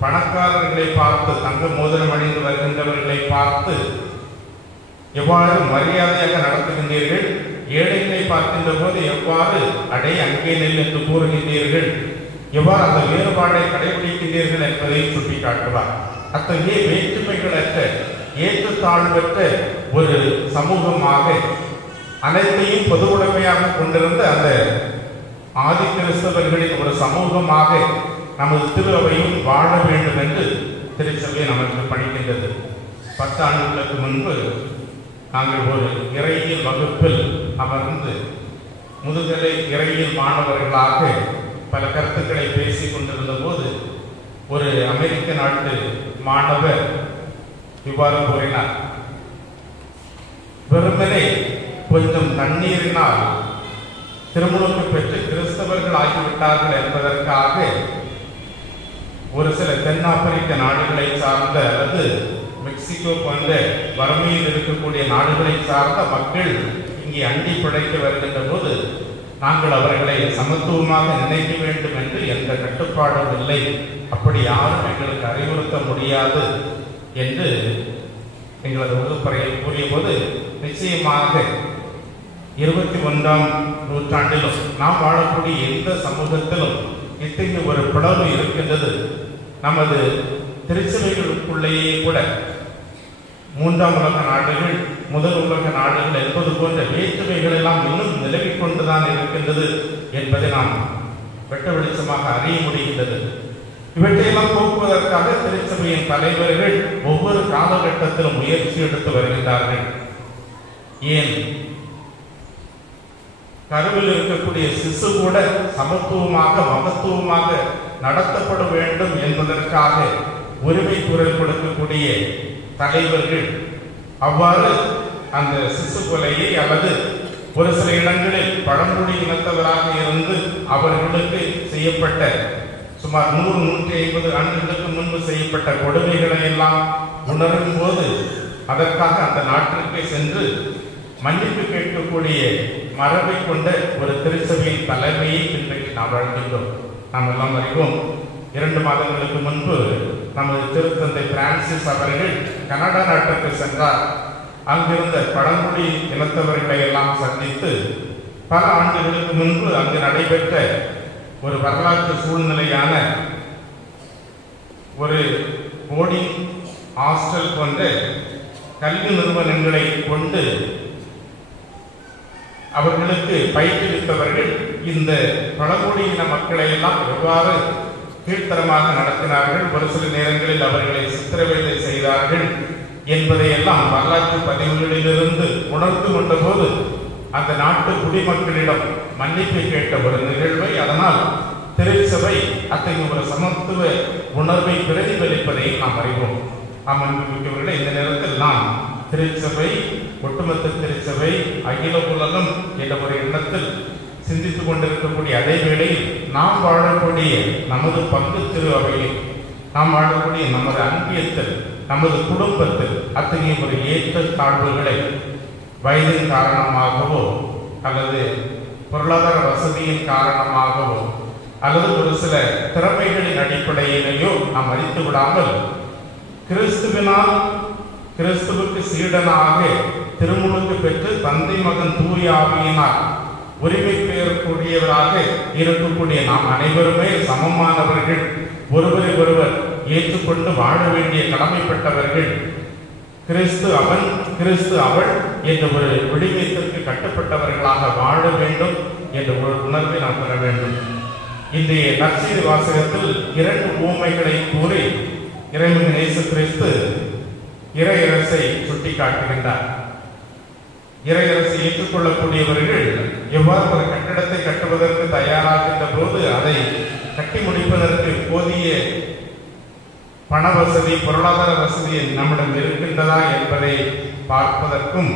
பணக்காரர்களை பார்த்து, தங்க மோதிரம் அணிந்து வருகின்றவர்களை பார்த்து எவ்வாறு மரியாதையாக நடத்துகின்றீர்கள், ஏழைகளை பார்க்கின்ற போது எவ்வாறு அடை அங்கே நெல் என்று கூறுகின்றீர்கள், எவ்வாறு அந்த வேறுபாடை கடைபிடிக்கின்றீர்கள் என்பதை சுட்டிக்காட்டுவார். அத்தகைய வேற்றுமைகளற்ற ஏற்றத்தாழ்வற்ற ஒரு சமூகமாக அனைத்தையும் பொது உடைமையாக கொண்டிருந்த அந்த ஆதி கிறிஸ்தவர்களின் ஒரு சமூகமாக நமது திருவையும் வாழ வேண்டும் என்று திருச்சபை நமக்கு பணிக்கின்றது. 10 ஆண்டுகளுக்கு முன்பு நாங்கள் ஒரு இறையியல் வகுப்பில் அமர்ந்து முதுகலை இறையியல் மாணவர்களாக பல கருத்துக்களை பேசிக் கொண்டிருந்த போது ஒரு அமெரிக்க நாட்டு மாணவர் இவ்வாறு கூறினார், வெறுமனே கொஞ்சம் தண்ணீரினால் திருமுழுக்கு பெற்று கிறிஸ்தவர்கள் ஆகிவிட்டார்கள் என்பதற்காக ஒரு சில தென்னாப்பிரிக்க நாடுகளை சார்ந்த அல்லது மெக்சிகோ போன்ற வறுமையில் இருக்கக்கூடிய நாடுகளை சார்ந்த மக்கள் இங்கே அண்டி பிழைக்க வருகின்ற போது நாங்கள் அவர்களை சமத்துவமாக நினைக்க வேண்டும் என்று எந்த கட்டுப்பாடும் இல்லை, அப்படி யாரும் எங்களுக்கு அறிவுறுத்த முடியாது என்று எங்களது வகுப்பறையில் கூறிய போது, நிச்சயமாக 21ஆம் நூற்றாண்டிலும் நாம் வாழக்கூடிய எந்த சமூகத்திலும் இத்தகைய ஒரு பிளவு இருக்கின்றது. நமது திருச்சபைகளுக்குள்ளேயே கூட 3ஆம் உலக நாடுகள், முதல் உலக நாடுகள் என்பது போன்ற வேற்றுமைகள் எல்லாம் இன்னும் நிலவிக் கொண்டுதான் இருக்கின்றது என்பதை நாம் வெட்ட வெளிச்சமாக அறிய முடிகின்றது. இவற்றையெல்லாம் போக்குவதற்காக திருச்சபையின் தலைவர்கள் ஒவ்வொரு காலகட்டத்திலும் முயற்சி எடுத்து வருகின்றார்கள். ஏன் கருவில் இருக்கக்கூடிய சிசு கூட சமத்துவமாக மகத்துவமாக நடத்தப்பட வேண்டும் என்பதற்காக உரிமை குரல் கொடுக்கக்கூடிய தலைவர்கள் அவ்வாறு அந்த சிசு கொலையை அல்லது ஒரு சில இடங்களில் பழங்குடி இனத்தவராக இருந்து அவர்களுக்கு செய்யப்பட்ட சுமார் 100-150 ஆண்டுகளுக்கு முன்பு செய்யப்பட்ட கொடுமைகளை எல்லாம் உணரும் போது அதற்காக அந்த நாட்டிற்கு சென்று மன்னிப்பு கேட்கக்கூடிய மரபை கொண்ட ஒரு திருச்சபையின் தலைமையை இன்றைக்கு நாம் வழங்குகின்றோம். நாம் எல்லாம் அறிவோம், 2 மாதங்களுக்கு முன்பு நமது திருத்தந்தை பிரான்சிஸ் அவர்கள் கனடா நாட்டுக்கு சென்றார். அங்கிருந்த பழங்குடி இனத்தவர்களை எல்லாம் சந்தித்து பல ஆண்டுகளுக்கு முன்பு அங்கு நடைபெற்ற ஒரு வரலாற்று சூழ்நிலையான ஒரு போர்டிங் ஹாஸ்டல் போன்ற கல்வி நிறுவனங்களை கொண்டு அவர்களுக்கு பயிற்றுவித்தவர்கள் இந்த பழங்குடியின மக்களை எல்லாம் எவ்வாறு கீழ்த்தரமாக நடத்தினார்கள், ஒரு சில நேரங்களில் அவர்களை சித்திரவதை செய்தார்கள் என்பதையெல்லாம் வரலாற்று பதிவுகளிலிருந்து உணர்ந்து கொண்ட போது அந்த நாட்டு குடிமக்களிடம் மன்னிப்பு கேட்ட ஒரு நிகழ்வை, அதனால் திருச்சபை அத்தகைய ஒரு சமத்துவ உணர்வை பிரதிபலிப்பதை நாம் அறிவோம். அன்புமிக்கவர்களே, இந்த நேரத்தில் நாம் திருச்சபை, ஒட்டுமொத்த திருச்சபை, அகில உலகம் என்ற ஒரு எண்ணத்தில் சிந்தித்துக் கொண்டிருக்கக்கூடிய அதே வேளையில் நாம் வாழக்கூடிய நமது பங்கு திரு அவையில், நாம் வாழக்கூடிய நமது அன்பியத்தில், நமது குடும்பத்தில் அத்தகைய ஒரு ஏற்ற தாழ்வுகளை வயதின் காரணமாகவோ அல்லது பொருளாதார வசதியின் காரணமாகவோ அல்லது ஒரு சில திறமைகளின் அடிப்படையிலேயோ நாம் அறிந்து விடாமல் கிறிஸ்துவினால் கிறிஸ்துவுக்கு சீடனாக திருமுழுக்கு பெற்று தந்தை மகன் தூய ஆவியினால் உரிமை பெறக்கூடியவராக இருக்கக்கூடிய நாம் அனைவருமே சமமானவர்கள், ஒருவரை ஒருவர் ஏற்றுக்கொண்டு வாழ வேண்டிய கடமைப்பட்டவர்கள், கிறிஸ்து அவன் கிறிஸ்து அவள் என்ற ஒரு விடுவியத்திற்கு கட்டுப்பட்டவர்களாக வாழ வேண்டும் என்ற ஒரு உணர்வை நாம் பெற வேண்டும். இன்றைய நற்செய்தி வாசகத்தில் 2 உவமைகளை கூறி இறைவன் இயேசு கிறிஸ்து இறையரசை சுட்டிக்காட்டுகின்றார். இறையரசை ஏற்றுக்கொள்ளக்கூடியவர்கள் எவ்வாறு ஒரு கட்டிடத்தை கட்டுவதற்கு தயாராகின்ற போது அதை கட்டி முடிப்பதற்கு போதிய பண வசதி, பொருளாதார வசதி நம்மிடம் இருக்கின்றதா என்பதை பார்ப்பதற்கும்,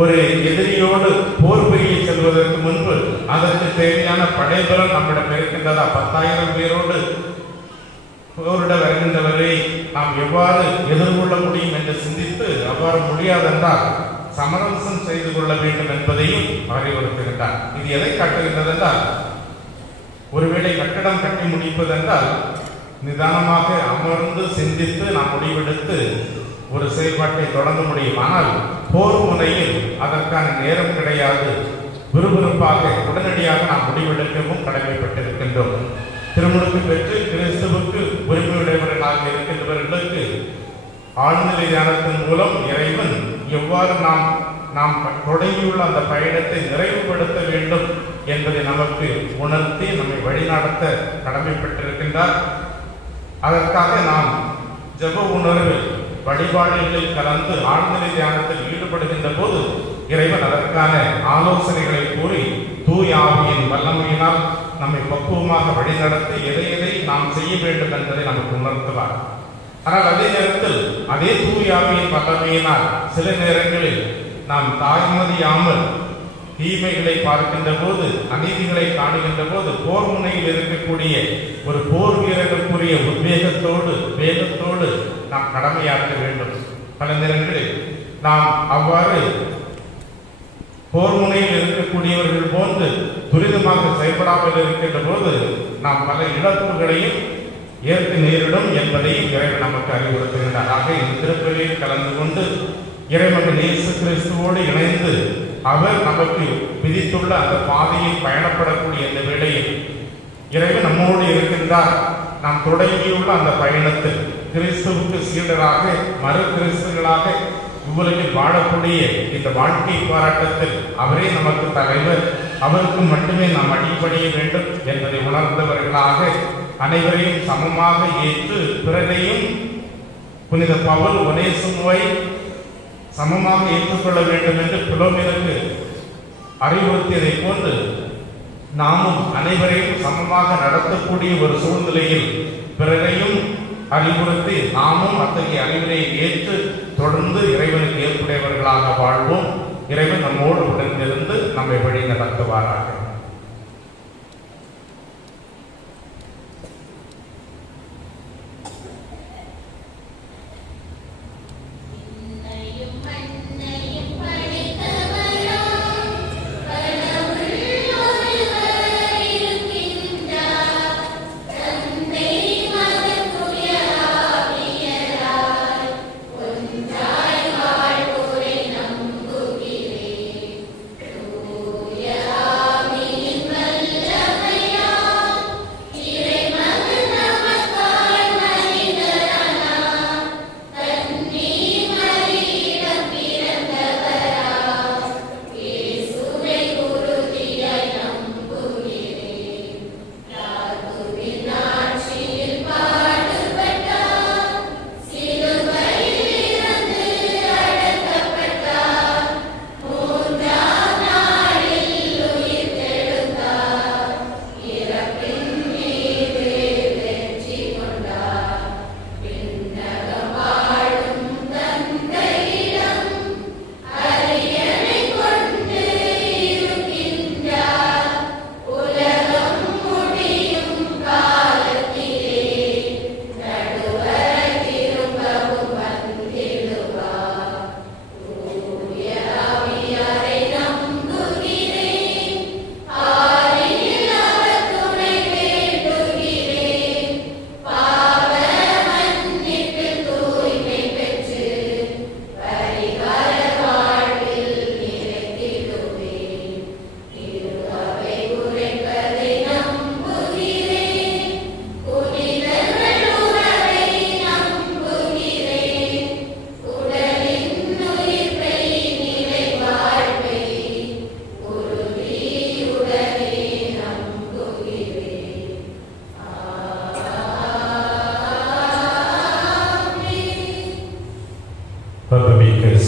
ஒரு எதிரியோடு போர் புரிய செல்வதற்கு முன்பு அதற்கு தேவையான படைபலம் நம்மிடம் இருக்கின்றதா, 10,000 பேரோடு போரிட வருகின்றவரை நாம் எவ்வாறு எதிர்கொள்ள முடியும் என்று சிந்தித்து அவ்வாறு முடியாதென்றால் சமரசம் செய்து கொள்ள வேண்டும் என்பதையும் அறிவுறுத்துகின்றார். இது எதை காட்டுகின்றது என்றால், ஒருவேளை கட்டடம் கட்டி முடிப்பதென்றால் நிதானமாக அமர்ந்து சிந்தித்து நாம் முடிவெடுத்து ஒரு செயல்பாட்டை தொடங்க முடியும். ஆனால் போர் முனையில் அதற்கான நேரம் கிடையாது. விறுவிறுப்பாக உடனடியாக நாம் முடிவெடுக்கவும் கடமைப்பட்டிருக்கின்றோம். திருமுழுக்கு பெற்று கிறிஸ்துவுக்கு உரிமையுடையவர்களாக இருக்கின்றவர்களுக்கு ஆழ்நிலை தியானத்தின் மூலம் இறைவன் எவ்வாறு நாம் தொடங்கியுள்ள அந்த பயணத்தை நிறைவுபடுத்த வேண்டும் என்பதை நமக்கு உணர்த்தி நம்மை வழிநடத்த கடமைப்பட்டிருக்கின்றார். அதற்காக நாம் ஜெப உணர்வு வழிபாடுகளில் கலந்து ஆழ்நிலை தியானத்தில் ஈடுபடுகின்ற போது இறைவன் அதற்கான ஆலோசனைகளை கூறி தூய ஆவியின் வல்லமையினால் நம்மை பக்குவமாக வழிநடத்தி எதை நாம் செய்ய வேண்டும் என்பதை நமக்கு உணர்த்துவார். ஆனால் அதே நேரத்தில் அதே தூய ஆவியின் வல்லமையினால் சில நேரங்களில் நாம் தாய்மதியாமல் தீமைகளை பார்க்கின்ற போது, அநீதிகளை காணுகின்ற போது போர் முனையில் இருக்கக்கூடிய ஒரு போர் வீரர்களுக்குரிய உத்வேகத்தோடு வேகத்தோடு நாம் கடமையாற்ற வேண்டும். பல நேரங்களில் நாம் அவ்வாறு போர் முனையில் இருக்கக்கூடியவர்கள் போன்று துரிதமாக செயல்படாமல் இருக்கின்ற போது நாம் பல இழப்புகளையும் ஏற்க நேரிடும் என்பதையும் இறைவன் நமக்கு அறிவுறுத்துகின்றார். ஆக இந்த திருப்பலியில் கலந்து கொண்டு இறைமகன் இயேசு கிறிஸ்துவோடு இணைந்து அவர் நமக்கு விதித்துள்ள அந்த பாதையில் பயணப்படக்கூடிய இந்த வேளையில் இறைவன் நம்மோடு இருக்கின்றார். நாம் தொடங்கியுள்ள அந்த பயணத்தில் கிறிஸ்துவுக்கு சீடராக மறு கிறிஸ்துவர்களாக உலகில் வாழக்கூடிய இந்த வாழ்க்கை போராட்டத்தில் அவரே நமக்கு தலைவர், அவருக்கு மட்டுமே நாம் அடிபணிய வேண்டும் என்பதை உணர்ந்தவர்களாக அனைவரையும் சமமாக ஏற்று பிறரையும் புனித பவுல் ஒனேசிமுவை சமமாக ஏற்றுக்கொள்ள வேண்டும் என்று பிலோமினுக்கு அறிவுறுத்தியதை போன்று நாமும் அனைவரையும் சமமாக நடத்தக்கூடிய ஒரு சூழ்நிலையில் பிறரையும் அறிவுறுத்தி நாமும் அத்தகைய அறிவுரையை ஏற்று தொடர்ந்து இறைவனுக்கு ஏற்புடையவர்களாக வாழ்வோம். இறைவன் நம்மோடு உடனிருந்து நம்மை வழி நடத்துவாராக.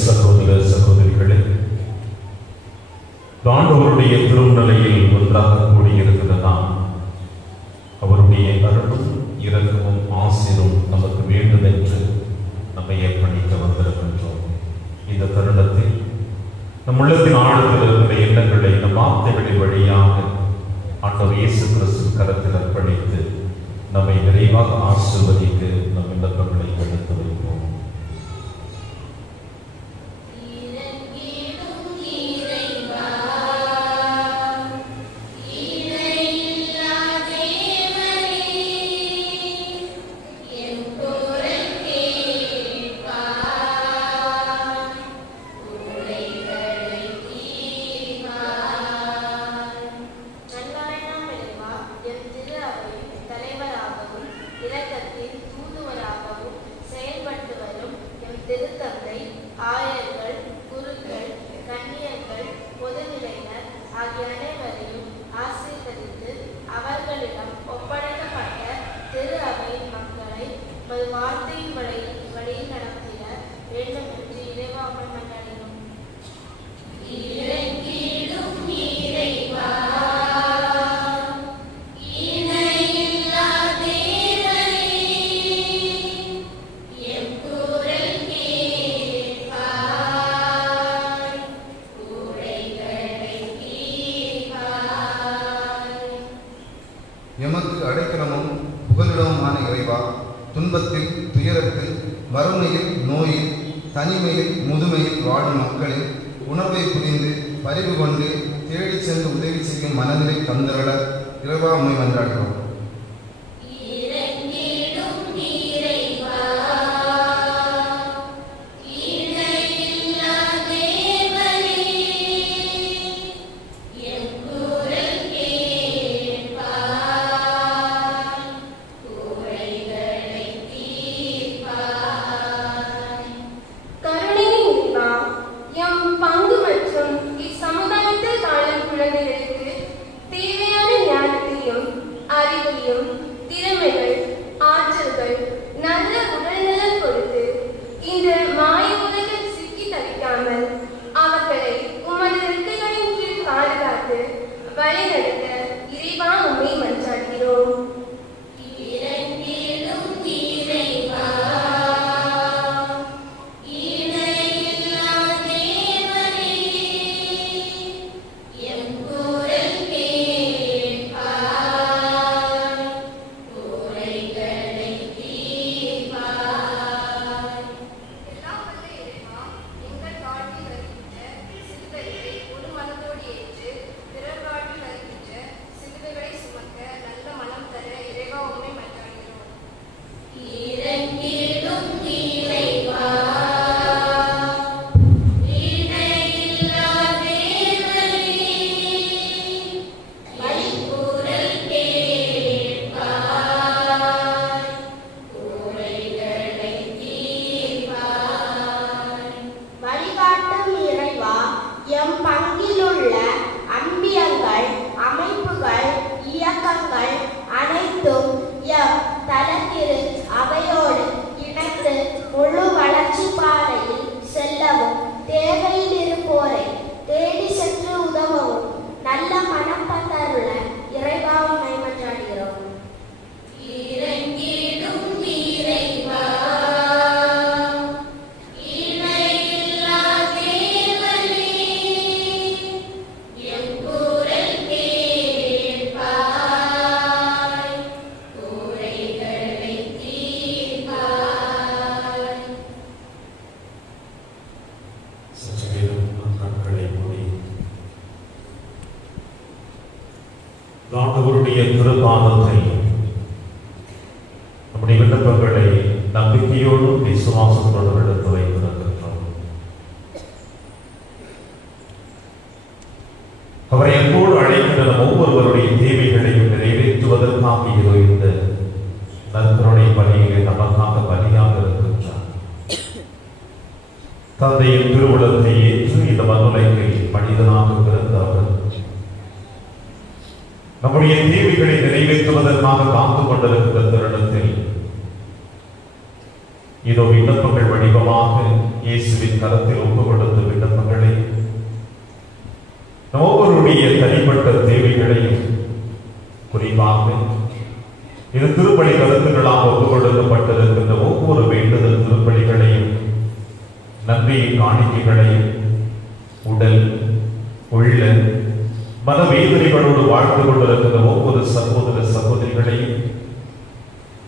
சகோதர சகோதரிகளே, ஆண்டவருடைய திருநிலையில் ஒன்றாக கூடியிருக்கிற நாம் அவருடைய அருளும் இரக்கமும் ஆசீரும் நமக்கு வேண்டும் என்று நம்மை ஏற்படுத்த வந்திருக்கின்றோம். இந்த தருணத்தில் நம் உள்ளத்தின் ஆழத்தில் இருக்கிற எண்ணங்களை நம் வார்த்தைகளின் வழியாக ஆண்டவர் இயேசு கிறிஸ்து கரத்தில் அர்ப்பணித்து நம்மை விரைவாக ஆசீர்வதித்து நம் விண்ணப்பங்களை எடுத்து வைப்போம். எமக்கு அடைக்கலமும் புகலிடமுமான இறைவா, துன்பத்தில், துயரத்தில், வறுமையில், நோயில், தனிமையில், முதுமையில் வாழும் மக்களின் உணர்வை புரிந்து பரிவு கொண்டு தேடி சென்று உதவி செய்யும் மனநிலை தந்தரட இறைவா உம்மை மன்றாடுகிறோம். அறிவு திருப்பாதத்தை நம்முடைய விண்ணப்பங்களை நம்பிக்கையோடும் விசுவாசத்தோடும் எடுத்து வைத்திருக்கின்றோம். அவரை எப்போது அழைக்கின்ற ஒவ்வொருவருடைய தேவைகளையும் நிறைவேற்றுவதற்காக இதோ இந்த நற்கருணை பலியிலே நமக்காக பலியாக இருக்கின்றார். தந்தையின் திருவுளத்தை ஏற்று இந்த மண்ணுலகை மனிதனாக பிறந்த அவர் நம்முடைய தேவைகளை நிறைவேற்றுவதற்காக காத்துக் கொண்டிருக்கிற தருணத்தில் இதோ விண்ணப்பங்கள் வடிவமாக இயேசுவின் கரத்தில் ஒப்பு கொடுத்த விண்ணப்பங்களை ஒவ்வொருடைய தனிப்பட்ட தேவைகளையும் குறிப்பாக இது திருப்பலி கருத்துக்களாக ஒப்பு கொடுக்கப்பட்டிருக்கின்ற ஒவ்வொரு வேண்டுதல் திருப்பலிகளையும் நன்றியின் காணிக்கைகளையும் உடல் உள்ள மனவேதனைகளோடு வாழ்ந்து கொண்டிருக்கின்ற ஒவ்வொரு சகோதர சகோதரிகளையும்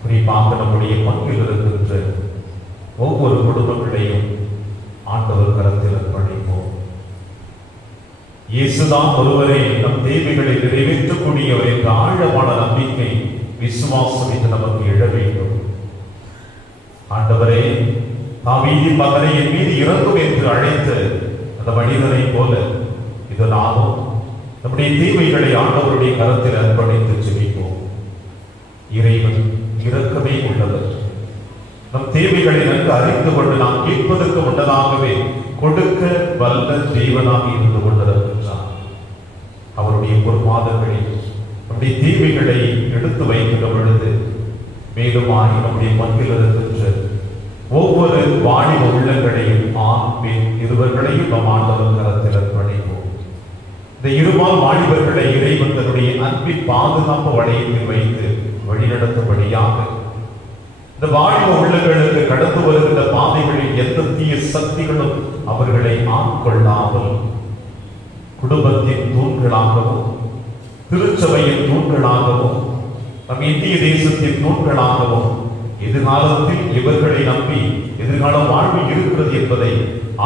குறிப்பாக நம்முடைய பங்கில் இருக்கின்ற ஒவ்வொரு குடும்பங்களையும் ஆண்டவர் கரத்தில் அர்ப்பணிப்போம். இயேசுதான் ஒருவரே நம் தேவைகளை நிறைவேற்றக்கூடியவர் என்ற ஆழமான நம்பிக்கை விசுவாசம் என்று நமக்கு எழ வேண்டும். ஆண்டவரே, தாவீதின் மகனை என் மீது இறங்கும் என்று அழைத்த அந்த மனிதனை போல இது நாமும் நம்முடைய தேவைகளை ஆண்டவருடைய கரத்தில் அர்ப்பணித்து ஜெபிப்போம். இறைவன் இரக்கமே உள்ளவர். நம் தேவைகளை நன்கு அறிந்து கொண்டு நாம் கேட்பதற்கு முன்னதாகவே கொடுக்க வல்ல தேவனாக இருந்து கொண்டிருக்கின்றார். அவருடைய பொறுப்பாதங்களில் நம்முடைய தேவைகளை எடுத்து வைக்கின்ற பொழுது மேலுமாய் நம்முடைய பங்கில் இருக்கின்ற ஒவ்வொரு வாணிப உள்ளங்களையும் ஆண் பெண் இருவர்களையும் நம் ஆண்டவர் கரத்தில் அர்ப்பணிப்போம். இந்த இருபால் வாணிபர்களை இறைவன் தன்னுடைய அன்பின் பாதுகாப்பு வளையத்தில் வைத்து வழிநடத்தும்படியாக இந்த வாணிப உள்ளங்களுக்கு கடந்து வருகின்ற பாதைகளில் எந்த தீய சக்திகளும் அவர்களை ஆட்கொள்ளாமல் குடும்பத்தின் தூண்களாகவும் திருச்சபையின் தூண்களாகவும் நம் இந்திய தேசத்தின் தூண்களாகவும் எதிர்காலத்தில் இவர்களை நம்பி எதிர்கால வாழ்வு இருக்கிறது என்பதை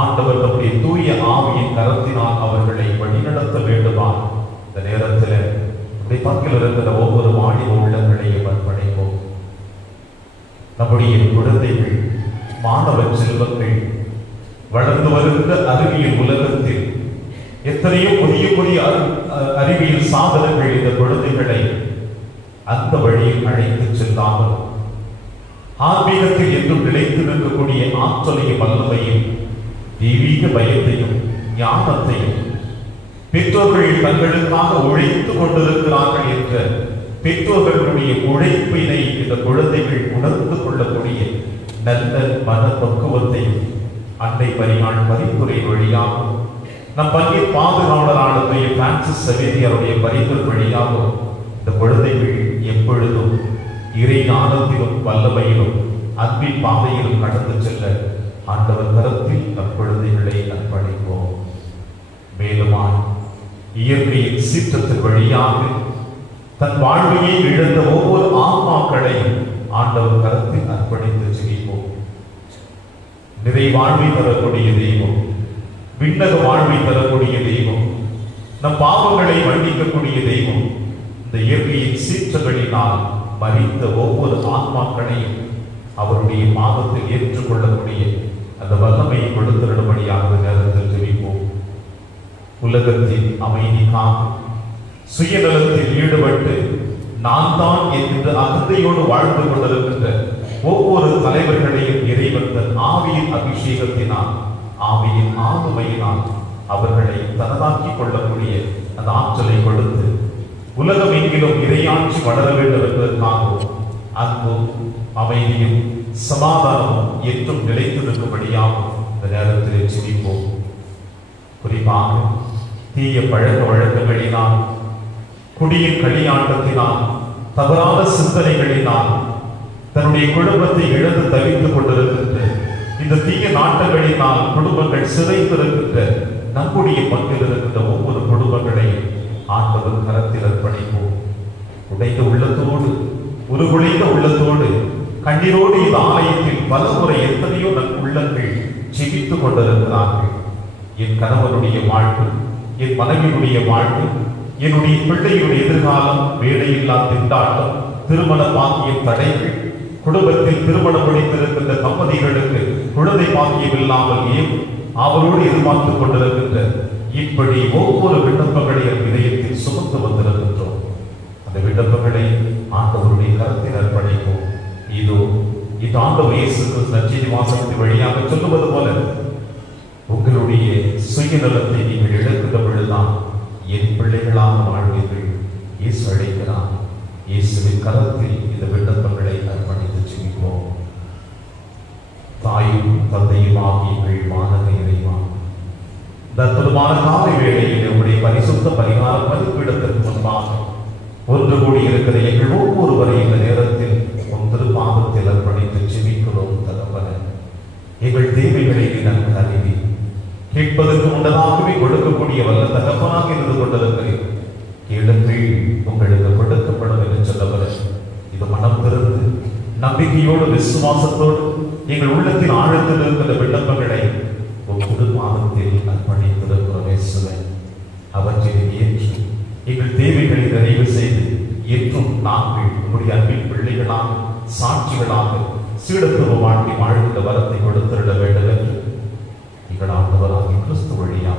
ஆண்டவர் நம்முடைய தூய ஆவியின் கரத்தினால் அவர்களை வழிநடத்த வேண்டுமா. இந்த நேரத்தில் நம்முடைய பங்கில் இருக்கிற ஒவ்வொரு வாணிப உள்ளங்களையும் அர்ப்பணிப்போம். நம்முடைய குழந்தைகள், மாணவ செல்வங்கள் வளர்ந்து வருகின்ற அறிவியல் உலகத்தில் எத்தனையோ புதிய புதிய அறிவியல் சாதனங்கள் இந்த குழந்தைகளை அந்த வழியில் அழைத்து செல்லாமல் ஆன்மீகத்தில் என்றும் நிலைத்து நிற்கக்கூடிய ஆற்றலையும் வல்லமையும் தெய்வீக பயத்தையும் ஞானத்தையும் பெற்றோர்கள் தங்களுக்காக உழைத்துக் கொண்டிருக்கிறார்கள் என்ற பெற்றோர்களுடைய உழைப்பினை இந்த குழந்தைகள் உணர்ந்து கொள்ளக்கூடிய நல்ல மன பக்குவத்தையும் அன்னை பரிமாண் பரிந்துரை வழியாகும் நம் பங்கின் பாதுகாவலரான பிரான்சிஸ் சவேரியாருடைய பரிந்துரை வழியாகும் இந்த குழந்தைகள் எப்பொழுதும் இறை ஞானத்திலும் வல்லமையிலும் அன்பின் பாதையிலும் கடந்து செல்ல ஆண்டவர் கரத்தில் நம் குழந்தைகளை அர்ப்பணிப்போம். மேலுமாய் இயற்கையின் சீற்றத்தின் வழியாக தன் வாழ்வையை இழந்த ஒவ்வொரு ஆன்மாக்களையும் ஆண்டவர் கரத்தில் அர்ப்பணித்து ஜெபிப்போம். நிறை வாழ்வை தரக்கூடிய தெய்வம், விண்ணக வாழ்வை தரக்கூடிய தெய்வம், நம் பாவங்களை மன்னிக்கக்கூடிய தெய்வம், இந்த இயற்கையின் சீற்றங்களினால் மறித்த ஒவ்வொரு ஆன்மாக்களையும் அவருடைய பாவத்தில் ஏற்றுக்கொள்ளக்கூடிய அந்த வல்லமையை கொடுத்திரும்படியாக நேரத்தில் ஜெபிப்போம். உலகத்தின் அமைதிக்காக சுயநலத்தில் ஈடுபட்டு நான் தான் என்கின்ற அகந்தையோடு வாழ்ந்து கொண்டிருக்கின்ற ஒவ்வொரு தலைவர்களையும் இறைவன் தன் ஆவியின் அபிஷேகத்தினால், ஆவியின் ஆளுமையினால் அவர்களை தனதாக்கிக் கொள்ளக்கூடிய அந்த ஆற்றலை கொடுத்து உலகம் எங்கிலும் இறையாட்சி வளர வேண்டும் என்பதற்காகவும் அன்பும் அமைதியும் சமாதானமும் என்றும் நிலைத்து நிற்கும்படியாகவும் இந்த நேரத்தில் ஜெபிப்போம். குறிப்பாக தீய பழக்க வழக்கங்களினால், குடியின் களியாட்டத்தினால், தவறான சிந்தனைகளினால் தன்னுடைய குடும்பத்தை இழந்து தவித்துக் கொண்டிருக்கின்ற இந்த தீய நாட்டங்களினால் குடும்பங்கள் சிதைத்திருக்கின்ற நம்முடைய பங்கில் இருக்கின்ற ஒவ்வொரு குடும்பங்களையும் ஆண்டவர் கரத்தில் அர்ப்பணிப்போம். உடைந்த உள்ளத்தோடு, உருகுலைந்த உள்ளத்தோடு, கண்ணீரோடு இந்த ஆலயத்தில் பல முறை எத்தனையோ நம் உள்ளங்கள் ஜெபித்துக் கொண்டிருக்கிறார்கள். என் கணவனுடைய வாழ்வு, என் மனைவியுடைய வாழ்வு, என்னுடைய பிள்ளையுடைய எதிர்காலம், வேலையில்லா திண்டாட்டம், திருமண பாக்கியம் தடைகள், குடும்பத்தில் திருமணம் முடித்திருக்கின்ற தம்பதிகளுக்கு குழந்தை பாக்கியம் இல்லாமல் ஏன் அவரோடு எதிர்பார்த்துக் கொண்டிருக்கின்ற இப்படி ஒவ்வொரு விண்ணப்பங்களையும் இதயத்தில் சுமந்து வந்திருக்கின்றோம். அந்த விண்ணப்பங்களை ஆண்டவருடைய கருத்தில் அர்ப்பணிப்போம். இதோ இது ஆண்டவர் இயேசு கிறிஸ்து நற்செய்தி வாசகத்தின் வழியாக சொல்லுவது போல, உங்களுடைய சுயநலத்தை நீங்கள் இழக்கின்ற பொழுதுதான் என் பிள்ளைகளாக வாழ்வீர்கள். இயேசு அழைக்கிறார். இயேசுவின் கரத்தில் இந்த விண்ணப்பங்களை அர்ப்பணித்து ஜெபிப்போம். தாயும் தந்தையும் ஆகிய வானக இறைவா, இந்த அற்புதமான காலை வேளையில் நம்முடைய பரிசுத்த பரிகார மதிப்பீடத்திற்கு முன்பாக ஒன்று கூடி இருக்கிற எங்கள் ஒவ்வொருவரை இந்த நேரத்தில் உன் திருப்பாதத்தில் அர்ப்பணித்து ஜெபிக்கிறோம். தகப்பனே, எங்கள் தேவைகளை நன்கு அறிவி கேட்பதற்கு முன்னதாகவே கொடுக்கக்கூடிய வல்ல தகப்பனாக இருந்து கொண்டிருக்கிறேன். கேளுங்கள், உங்களுக்கு கொடுக்கப்படும் என்று சொல்லவர இது மனம் திறந்து நம்பிக்கையோடு விசுவாசத்தோடு எங்கள் உள்ளத்தின் ஆழத்தில் இருக்கிற விண்ணப்பங்களை ஒவ்வொரு மாதத்தில் அர்ப்பணித்திருக்கிறேன். அவற்றை ஏற்று எங்கள் தேவைகளை நிறைவு செய்து என்றும் நாங்கள் உங்களுடைய அன்பின் பிள்ளைகளாக, சாட்சிகளாக, சீடத்துவ வாழ்க்கை வாழ்கின்ற வரத்தை கொடுத்திட வேண்டும் என்று எங்கள் ஆண்டவராகிய கிறிஸ்து வழியாக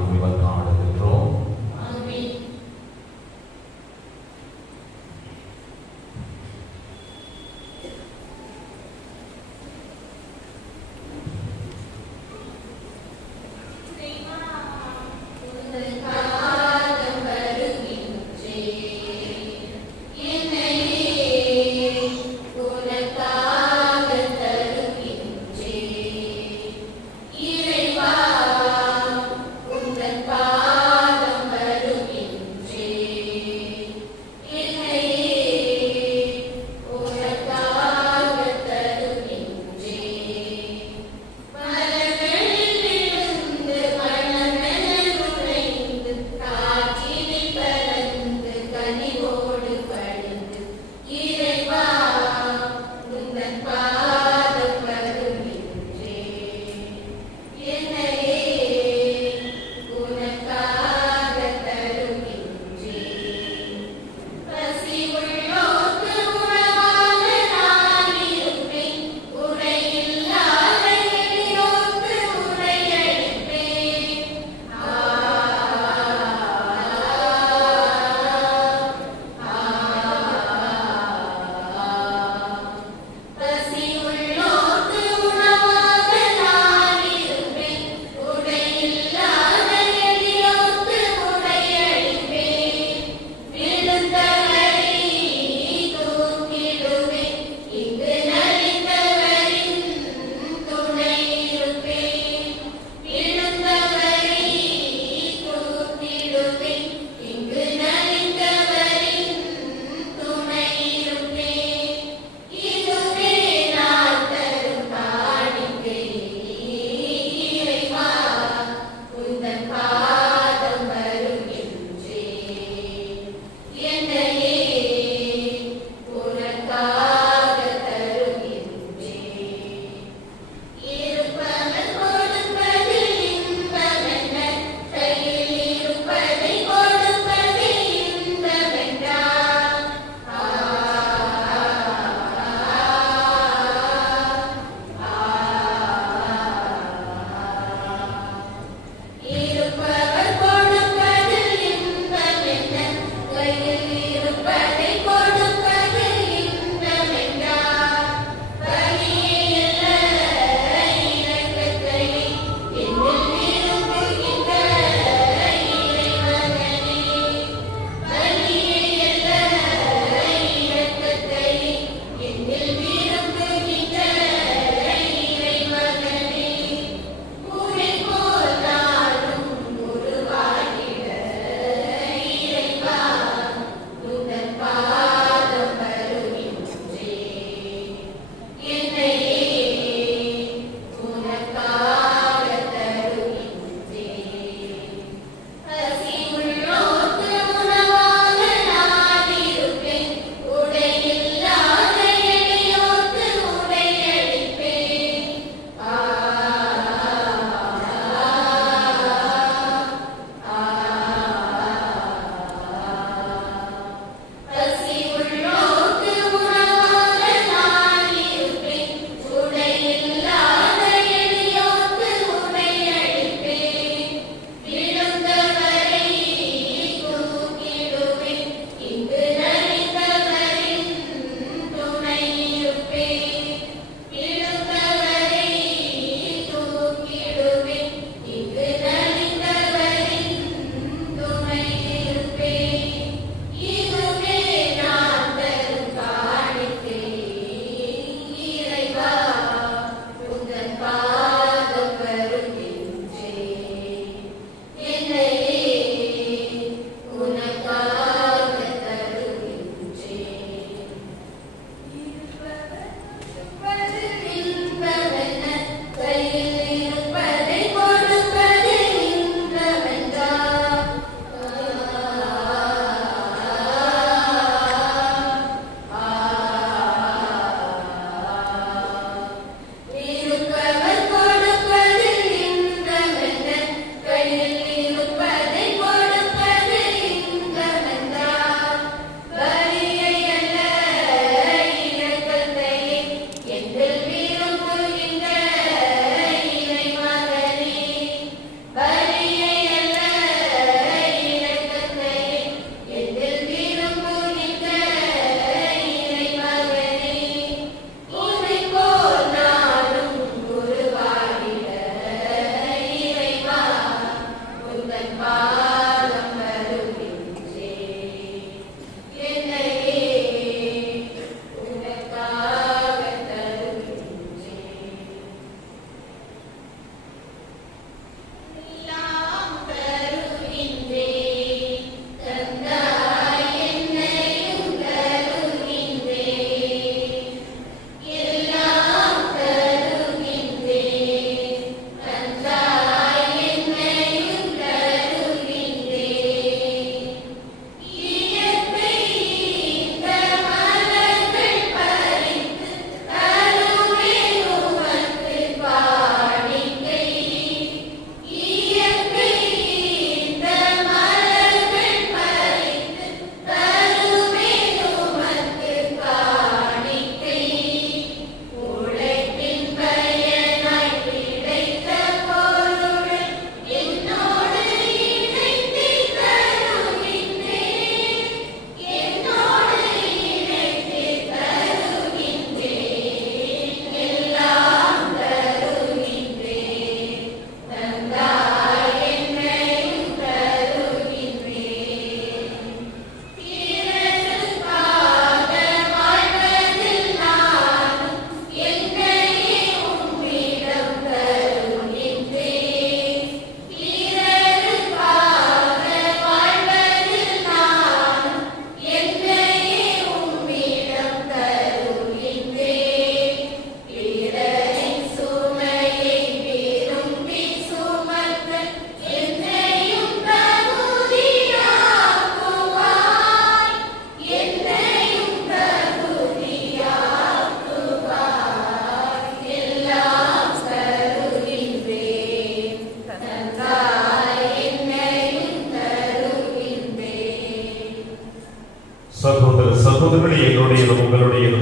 ஆடுகின்றோம். இறைவா, உங்கள்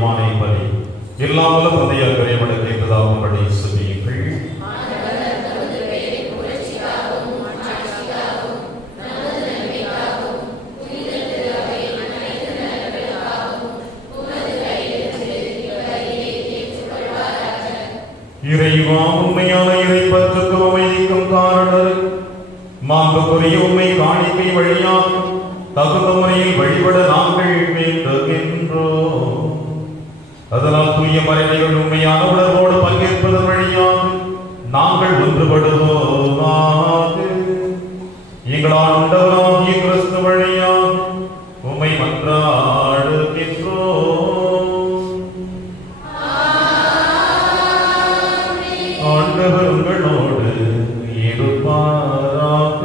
பிரியமான பலி எல்லாம் வல்ல தந்தையார் இறைவனுக்கு ஏற்றதாகும்படி செபியுங்கள். இறைவா, உண்மையான இறைப்பற்றுக்கும் அமைதிக்கும் காரணர் மாண்புக்குரிய உண்மை காணிக்கை வழியாக தகுந்த முறையில் வழிபட நாங்கள் வேண்டுகின்றோம். அதனால் தூய மறைமைகள் உண்மையான உணர்வோடு பங்கேற்பதன் வழியாக நாங்கள் ஒன்றுபடுவோமாக. எங்கள் ஆண்டவராகிய கிறிஸ்து வழியாக உம்மை மன்றாடுகின்றோம். ஆண்டவர் உங்களோடு இருப்பாராக.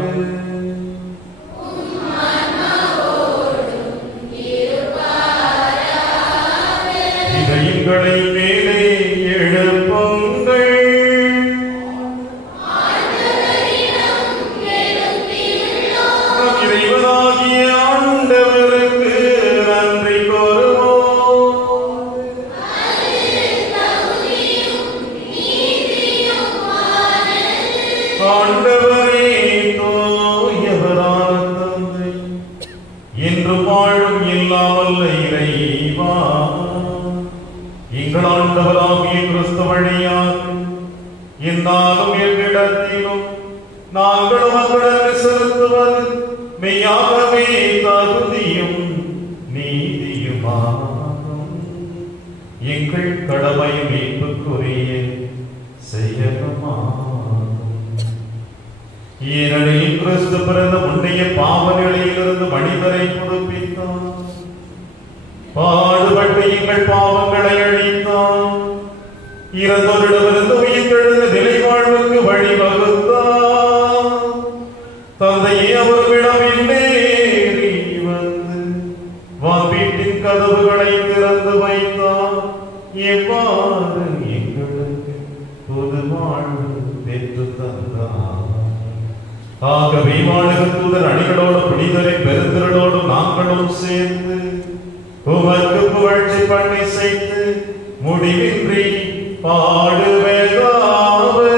இதயங்களை மேலே எழுப்புங்கள். நம் இறைவனாகிய ஆண்டவருக்கு நன்றி கூறுவோம். ஆண்டவரே, தூயவரான தந்தை, என்று வாழும் எல்லாம் வல்ல இறைவா, எங்கள் ஆண்டவராகிய கிறிஸ்து வழியாக இந்நாளும் எவ்விடத்திலும் நாங்கள் உமக்குடன் செலுத்துவது மெய்யாகவே தகுதியும் நீதியுமாகும். எங்கள் கடமை மீட்புக்குரிய செயலுமாகும். ஏனெனில் கிறிஸ்து பிறந்த முன்னைய பாவ நிலையிலிருந்து மனிதரை புதுப்பித்தார், பாடுபட்டு எங்கள் பாவங்களை அழித்தார், இறந்தோரிடமிருந்து உயிர்த்தெழுந்த நிலை வாழ்வுக்கு வழிவகுத்தார். தந்தையே, அவர்களிடம் நேரி வந்து வான்பீட்டின் கதவுகளை திறந்து வைத்தார். எவ்வாறு எங்களுக்கு புது வாழ்வு பெற்று தந்தார். ஆகவே வானக தூதர் அணிகளோடு புனிதரை பெருந்திரளோடு நாங்களும் சேர்ந்து உமக்கு புகழ்ச்சி பண்ணி செய்து முடிவின்றி பாடுவதாவது.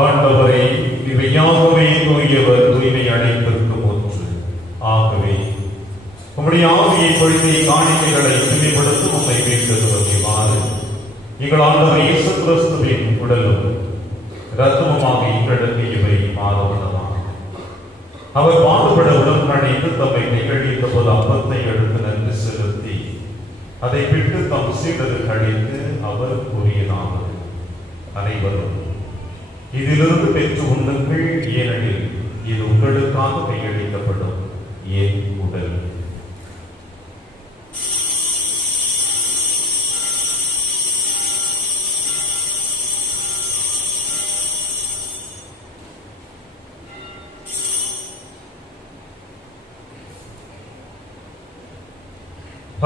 ஆண்டவரே, இவையாகவே தூயவர், தூய்மை அனைத்திற்கும் ஒன்று. ஆகவே உம்முடைய ஆவியை பொழிந்த காணிக்கைகளை தூய்மைப்படுத்தும் உம்மை வேண்டுமாறு எங்கள் ஆண்டவர் இயேசு கிறிஸ்துவின் உடலும் இரத்தமுமாக எங்களுக்கு இவை மாதவனமாக. அவர் பாடுபட உடன் அணைந்து தம்மை நிகழ்ந்த போது அப்பத்தை எடுத்து நன்றி செலுத்தி அதை விட்டு தம் சீடருக்கு அளித்து அவர் கூறியதாவது: அனைவரும் இதிலிருந்து பெற்று உண்ணுங்கள், ஏனெனில் இது உங்களுக்காக கையளிக்கப்படும் என் உடல்.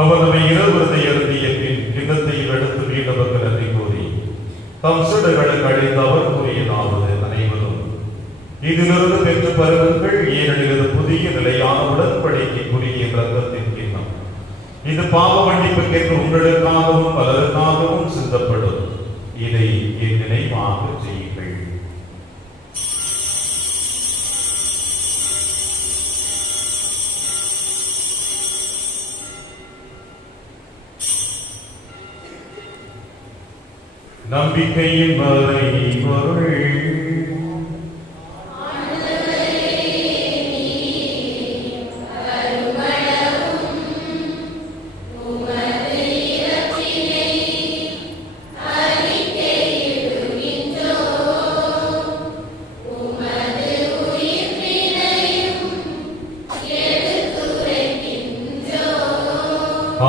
அவர் நம்மை இரவுறதை எழுதிய பின் கிண்ணத்தையில் எடுத்து மீண்டவருக்கு நன்றி கூறி தம் சீடர்களுக்கு அளித்து அவர் கூறியதாவது: அனைவரும் இதிலிருந்து பெற்று பருவங்கள், ஏனெனில் இது புதிய நிலையான உடன்படிக்கைக்குரிய இரத்தத்தின் கிண்ணம். இது பாவ மன்னிப்புக்கென்று உங்களுக்காகவும் பலருக்காகவும் சிந்தப்படும். இதை என் நினைவாக செய்யுங்கள். நம்பிக்கையின் மறை பொருள்.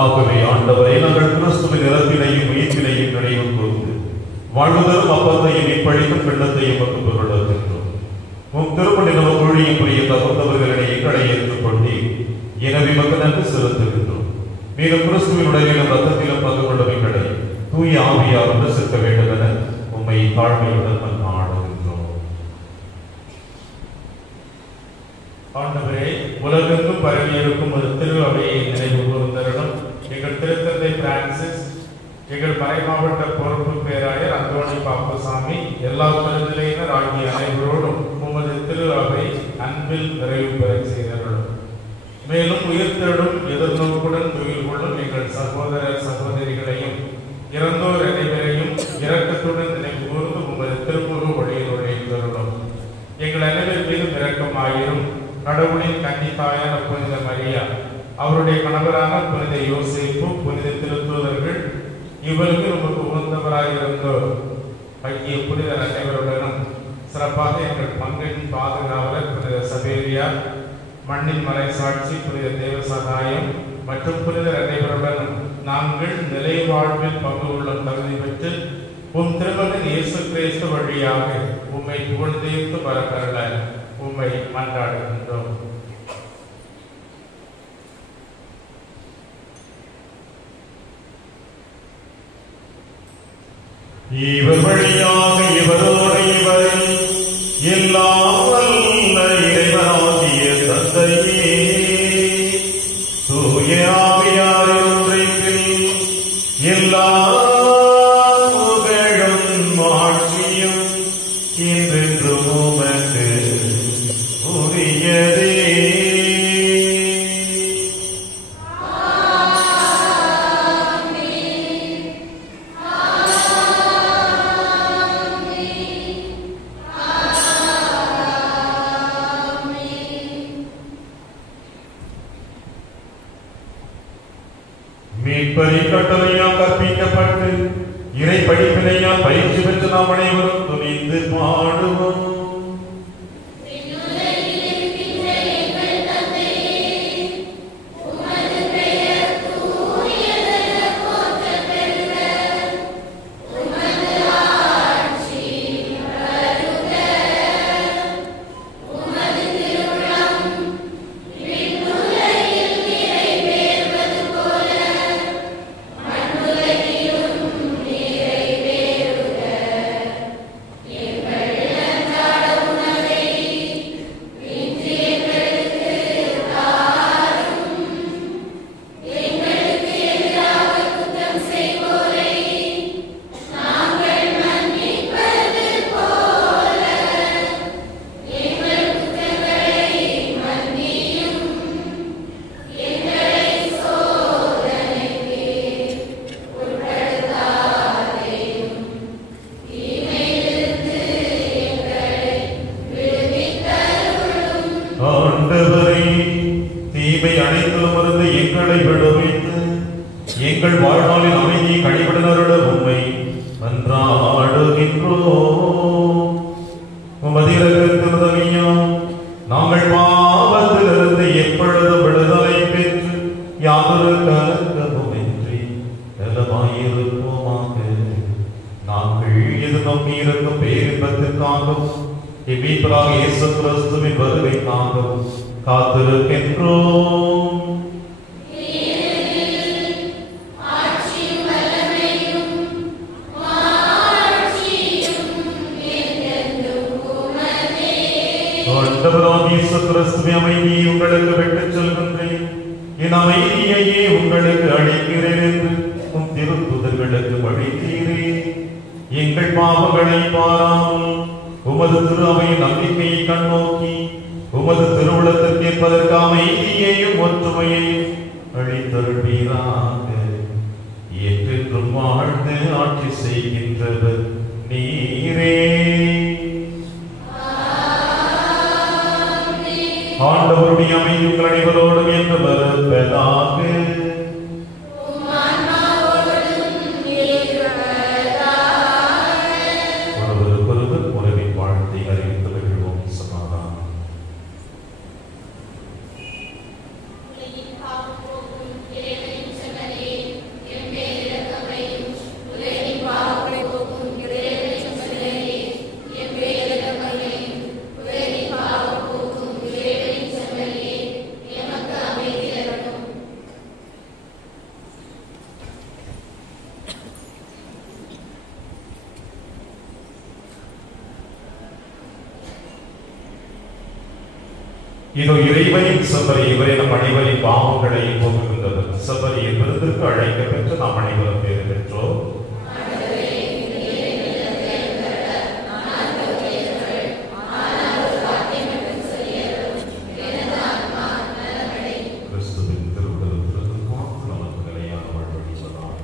ஆகவே ஆண்டவரே, நாங்கள் கிறிஸ்துவின் இறப்பினையும் உயிர்ப்பினையும் நினைவு கூர்ந்து வாழ்வதரும் அப்பத்தையும் இப்பழிக்கும் பிள்ளத்தையும் வகுப்புகளுக்கின்றோம். உம் திருமணம் ஊழியம் புரிய தகுந்தவர்களிடையே எங்களை ஏற்றுக்கொண்டு எனவே மக்கள் நன்றி செலுத்துகின்றோம். மேலும் கிறிஸ்துவின் உடலிலும் ரத்தத்திலும் பங்கு கொள்ளும் எங்களை தூய ஆவியார் ஒன்று சேர்க்க வேண்டும் என உம்மை தாழ்மையுடன் நாடுகின்றோம். ஆண்டவரே, உலகெங்கும் பரவியிருக்கும் ஒரு திரு அவையை நினைவு கூர்ந்தருளும். எங்கள் திருத்தந்தை பிரான்சிஸ், எங்கள் மறைமாவட்ட பொறுப்பு பேராயர் அந்தோணி பாப்பசாமி, எல்லா பெருநிலையினர் ஆகிய அனைவரோடும் உமது திரு அவை அன்பில் நிறைவு பெற செய்தருளும். மேலும் உயிர்த்தெழும் எதிர்நோக்குடன் துயில் கொள்ளும் எங்கள் சகோதர சகோதரிகளையும் இறந்தோர் அனைவரையும் இரக்கத்துடன் நினைவு கூர்ந்து உமது திருமுக வழியில் நுழைந்தருளும். எங்கள் அனைவர் மீதும் இரக்கமாயிரும். கடவுளின் கன்னித்தாயான புனித மரியா, அவருடைய கணவரான புனித யோசேப்பு, புனித திருத்தூதர்கள், இவருக்கு நமக்கு உகந்தவராயிருந்தோர் ஆகிய புனிதர் அனைவருடனும் சிறப்பாக எங்கள் பங்கின் பாதுகாவலர் புனித சபேரியா, மண்ணின் மலை சாட்சி புனித தேவசகாயம் மற்றும் புனிதர் அனைவருடனும் நாங்கள் நிலை வாழ்வில் பங்கு கொள்ளும் தகுதி பெற்று உம் திருமகன் இயேசு கிறிஸ்து வழியாக உம்மை புகழ்ந்தேத்து வரப்பெறல உம்மை மன்றாடுகின்றோம். இவர் வழியாக இவரோடு இவர் எல்லாம் வல்ல இறைவனாகிய தந்தையே, தூய ஆவியாரின் ஒன்றிப்பில் எல்லா புகழும் ஆட்சியும் என்றென்றும் உமக்கு உரியதே. கட்டளையால் கற்பிக்கப்பட்டு இறை படிப்பினையால் பயிற்சி பெற்று நாம் அனைவரும் துணிந்து பாடுவோம். எங்கள் வாழ்நாளில் அமைதியை கழிவிடனருட உம்மை மன்றாடுகின்றோம். உமது இரக்கத்தின் உதவியால் நாங்கள் பாவத்திலிருந்து எப்பொழுதும் விடுதலை பெற்று யாதொரு கலக்கமுமின்றி நலமாயிருப்போமாக. நாங்கள் இது நம்பி இருக்கும் பேரின்பத்திற்காகவும் மீட்பராக இயேசு கிறிஸ்துவின் வருகைக்காகவும் காத்திருக்கின்றோம். அமைதியை உங்களுக்கு விட்டுச் செல்கின்றேன், என் அமைதியையே உங்களுக்கு அளிக்கிறேன் என்று உம் திருத்துதர்களுக்கு வழித்தீரேன். எங்கள் பாவங்களை பாராமல் உமது திரு அவையின் நம்பிக்கையை கண்ணோக்கி உமது திருவுளத்திற்கு ஏற்பதற்கு அமைதியையும் ஒற்றுமையையும் அளித்தருள்வீராக. என்றும் வாழ்ந்து ஆட்சி செய்கின்றவர் நீரே. ஆண்டவருடைய அமைதி உங்கள் அனைவரோடும் என்று வருவதாக. ஒருவருக்கொருவர் உறவின் வாழ்த்தை அறிவித்து மகிழ்வோம். சமாதானம். இதோ இறைவனின் செம்மறி, இவரை நம் அனைவரின் பாவங்களை போக்குகின்றவர். செம்மறியின் விருந்திற்கு அழைக்கப்பெற்று நாம் அனைவரும் பேறு பெற்றோம். கிறிஸ்துவின் திருவுடலுக்கும் நமக்கு நிலையான வாழ்வழி சொன்னார்.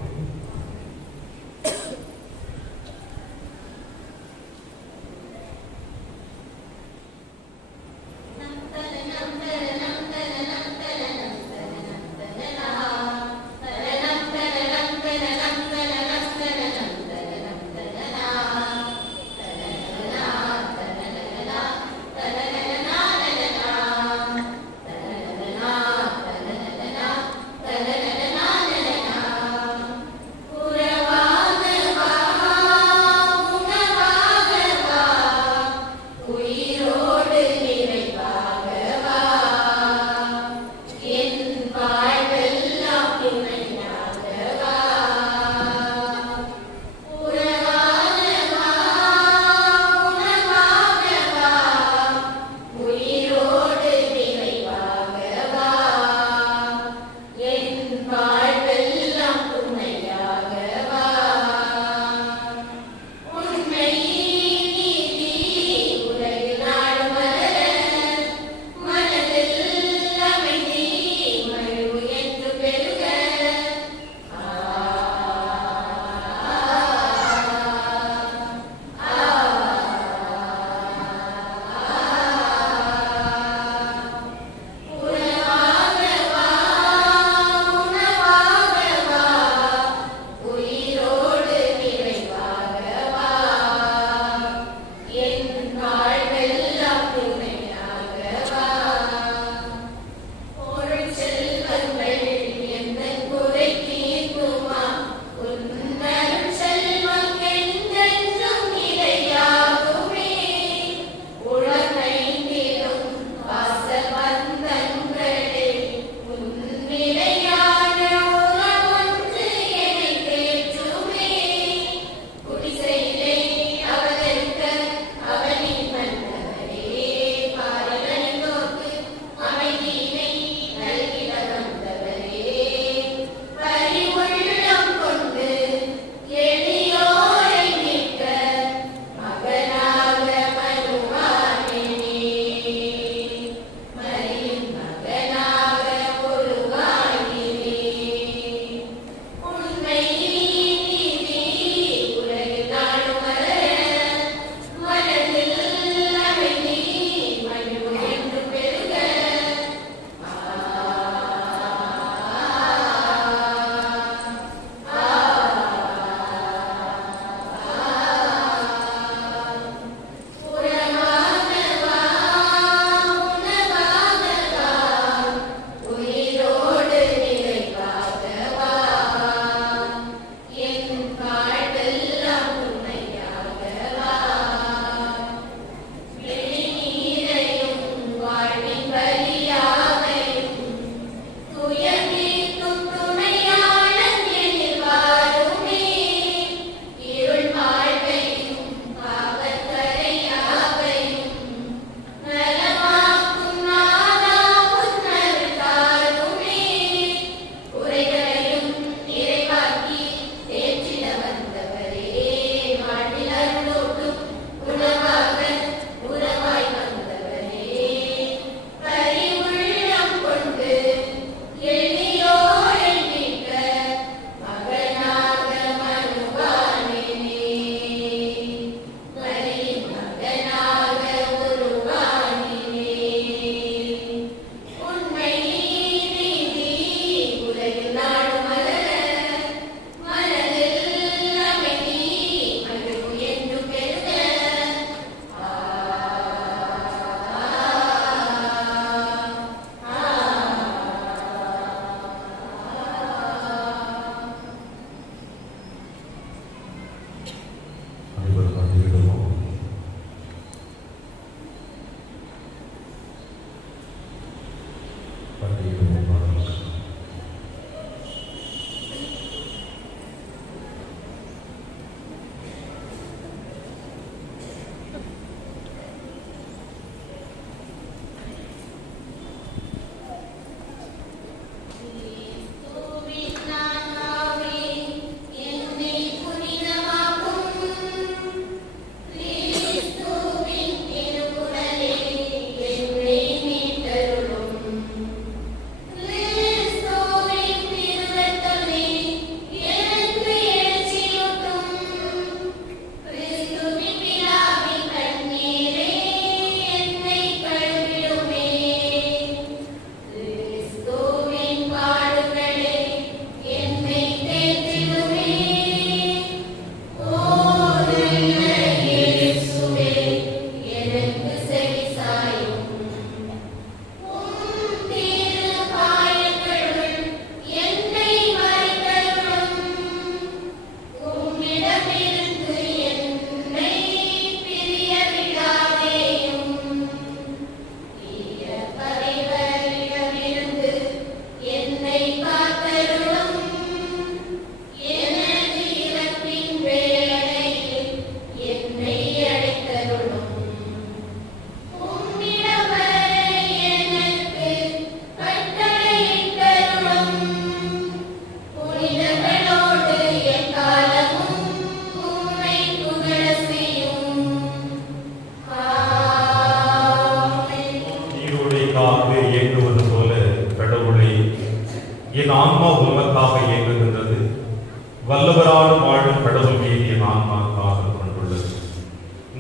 Thank you.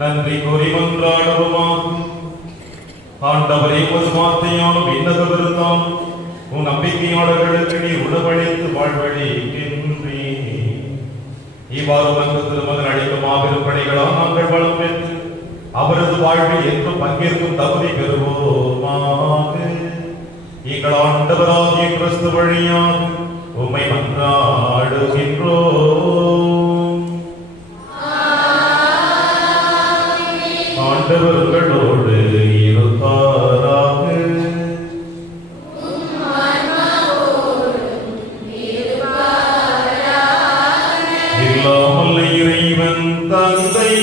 நன்றி கூறி மன்றாடுவோமாக. ஆண்டவரே, உமது வார்த்தையாலும் இன்னதவிருந்தாம் உன் நம்பிக்கையாளர்களுக்கு நீ உணவளித்து வாழ்வழிக்கின்றே. இவ்வாறு வந்து திருமகன் அளிக்கும் மாபெரும் பணிகளால் நாங்கள் வளம் பெற்று அவரது வாழ்வில் என்றும் பங்கேற்கும் தகுதி பெறுவோமாக. எங்கள் ஆண்டவராகிய கிறிஸ்து வழியாக உம்மை மன்றாடுகின்றோம். ஆண்டவர் உங்களோடு இருப்பாராக. இல்லாமல் இறைவன் தந்தை